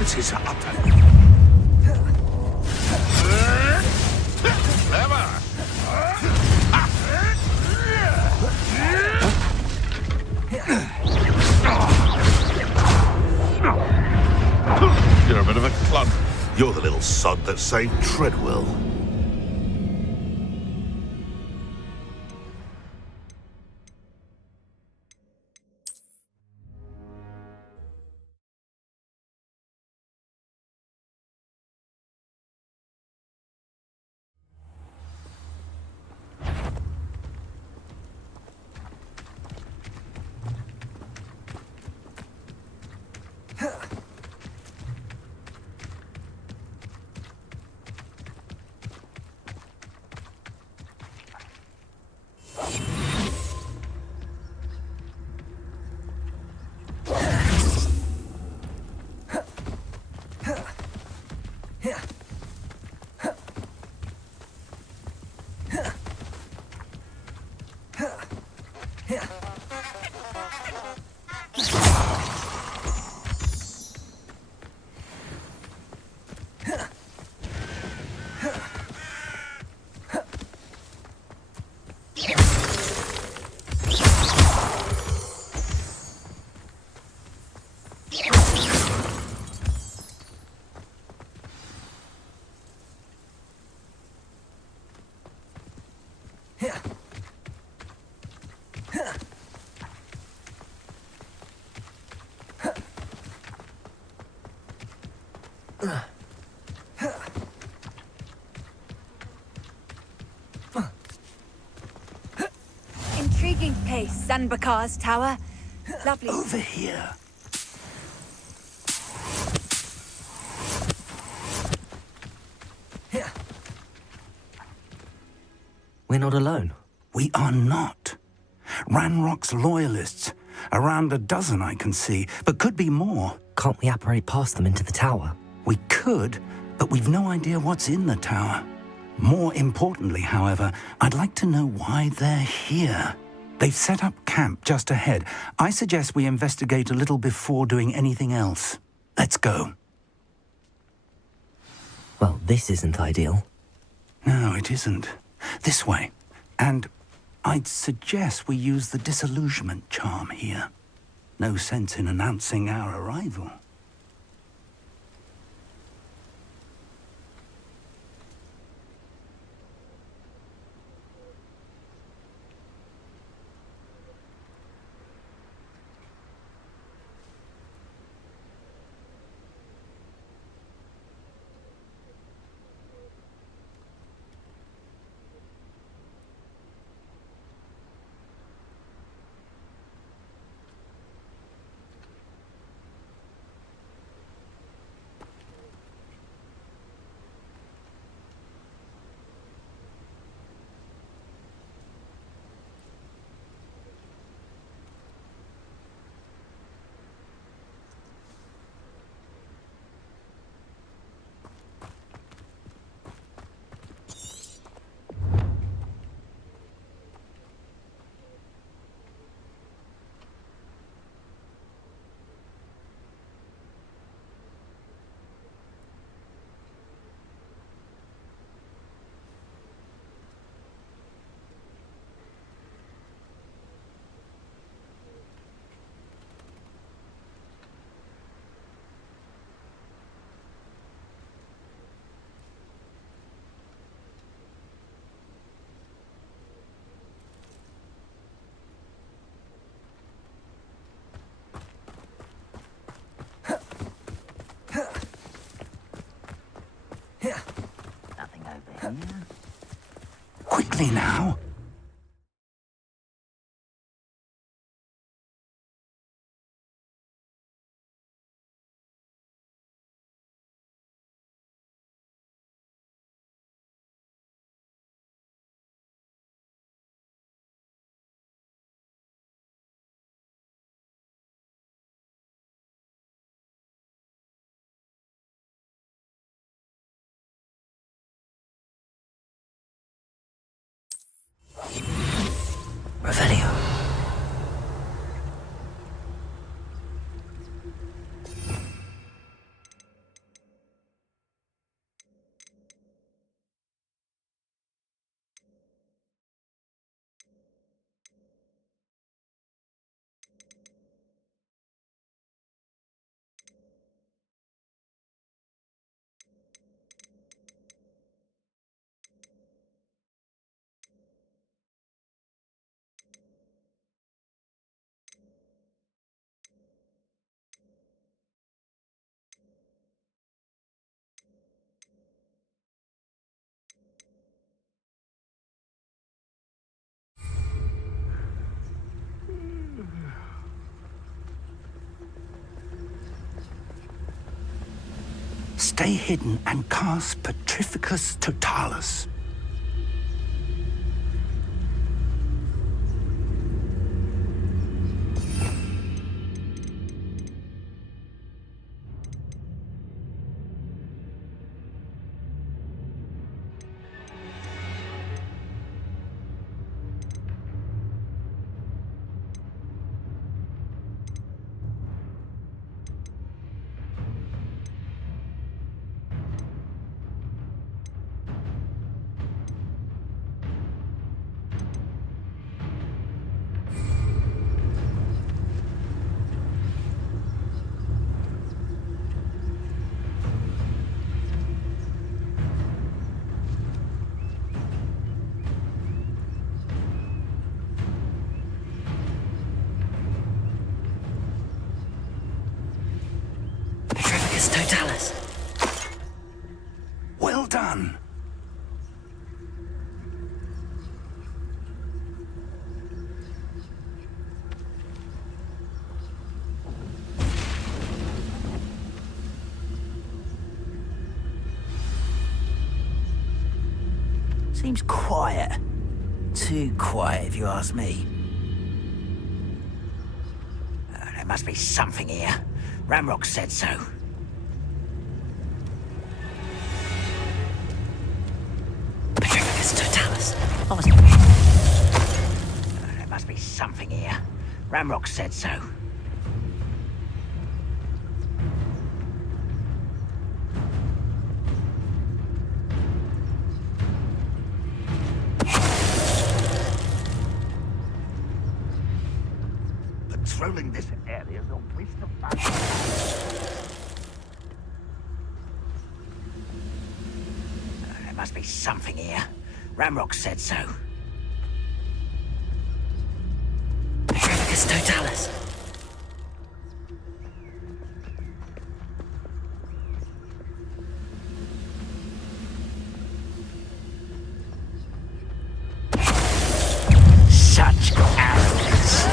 This is utter. You're a bit of a clod. You're the little sod that saved Treadwell. Intriguing place, Sanbakar's tower. Lovely. Over here. We're not alone. We are not. Ranrock's loyalists. Around a dozen I can see, but could be more. Can't we apparate past them into the tower? We could, but we've no idea what's in the tower. More importantly, however, I'd like to know why they're here. They've set up camp just ahead. I suggest we investigate a little before doing anything else. Let's go. Well, this isn't ideal. No, it isn't. This way. And I'd suggest we use the disillusionment charm here. No sense in announcing our arrival. Nothing over here. Quickly now. Revelio. Stay hidden and cast Petrificus Totalis. Petrificus Totalis. Well done. Seems quiet. Too quiet, if you ask me. There must be something here. Ramrock said so. Petrificus Totalis. There must be something here. Ramrock said so. Patrolling this area is a waste of time. There must be something here. Ramrock said so. Petrificus totalis. Such arrogance.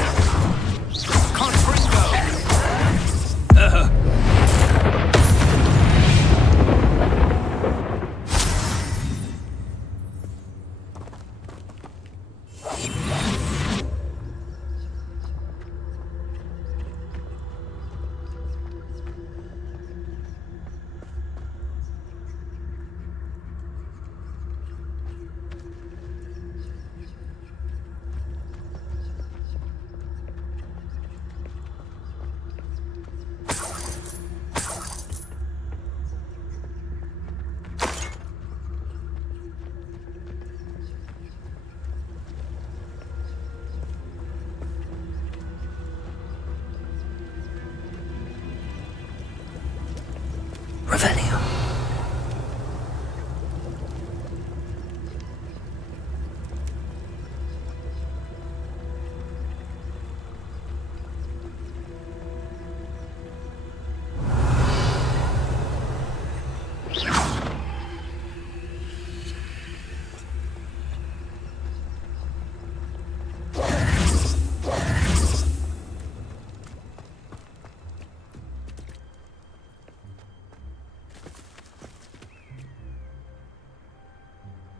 Revelio.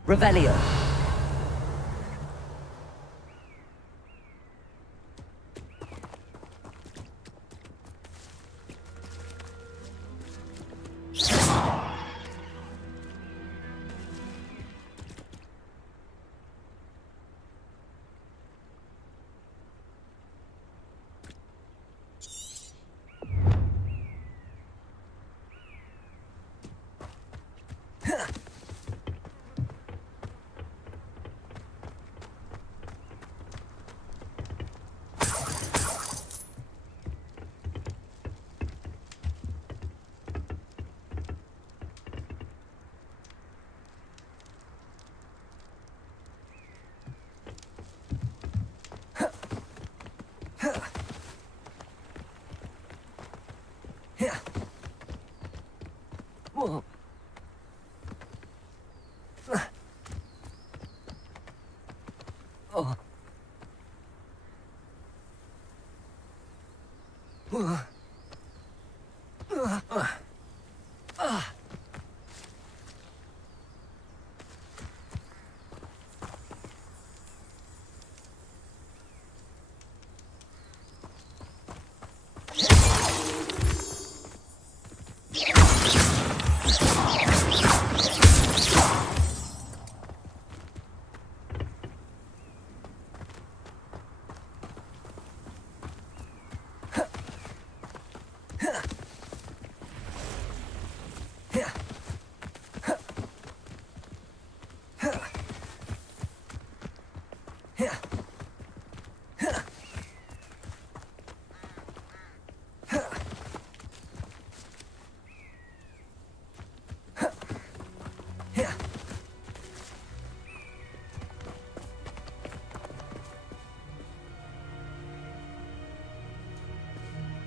Revelio. Whoa. Oh.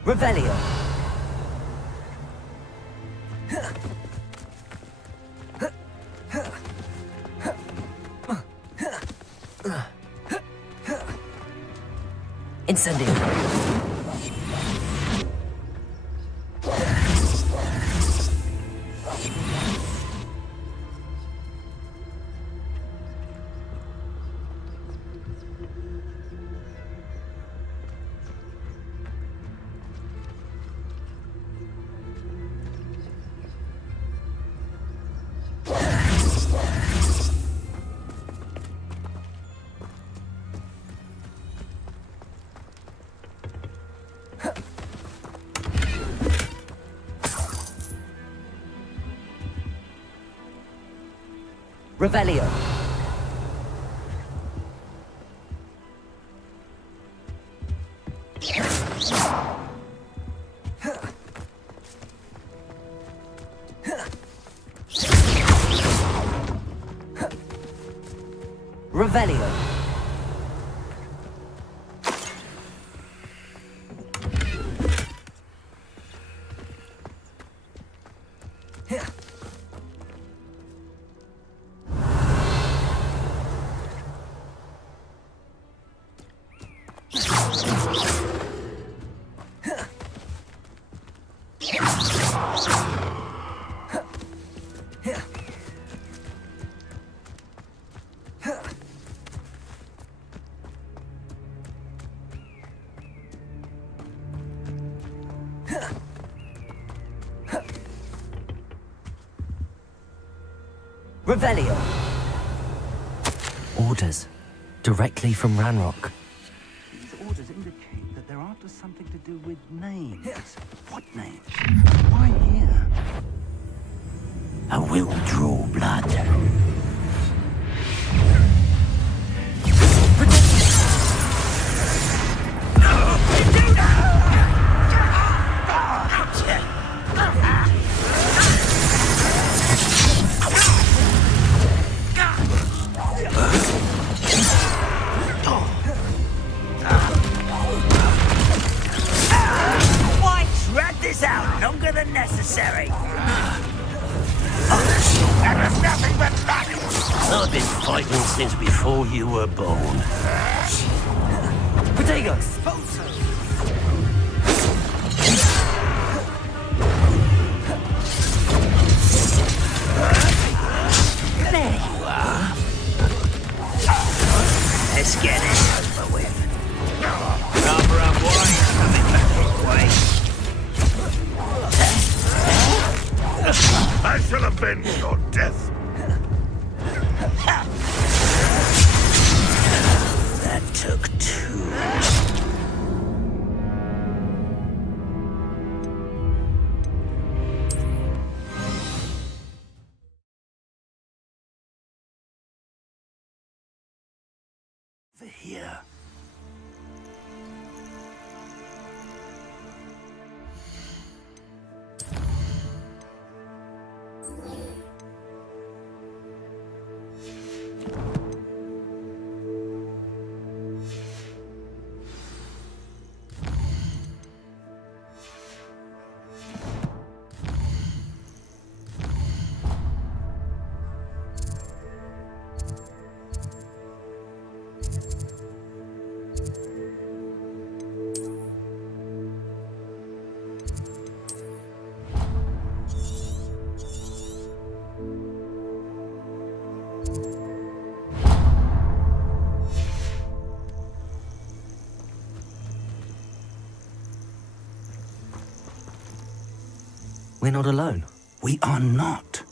Revelio. Incendio. Revelio. Revelio. Orders. Directly from Ranrock. These orders indicate that they're after something to do with names. What names? Why here? I will draw blood. Why drag this out longer than necessary? There is nothing but luck! I've been fighting since before you were born. Potatoes. There you are. Let's get it over with. Rubber up wine coming back this way. I shall avenge your death! That took two. Over here. We're not alone. We are not.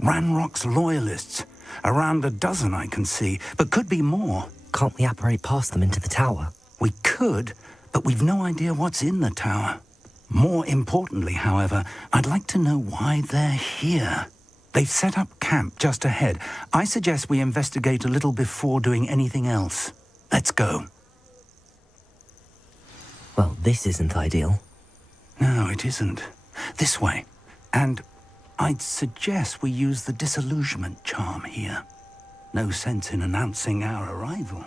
Ranrock's loyalists. Around a dozen I can see, but could be more. Can't we apparate past them into the tower? We could, but we've no idea what's in the tower. More importantly, however, I'd like to know why they're here. They've set up camp just ahead. I suggest we investigate a little before doing anything else. Let's go. Well, this isn't ideal. No, it isn't. This way. And I'd suggest we use the disillusionment charm here. No sense in announcing our arrival.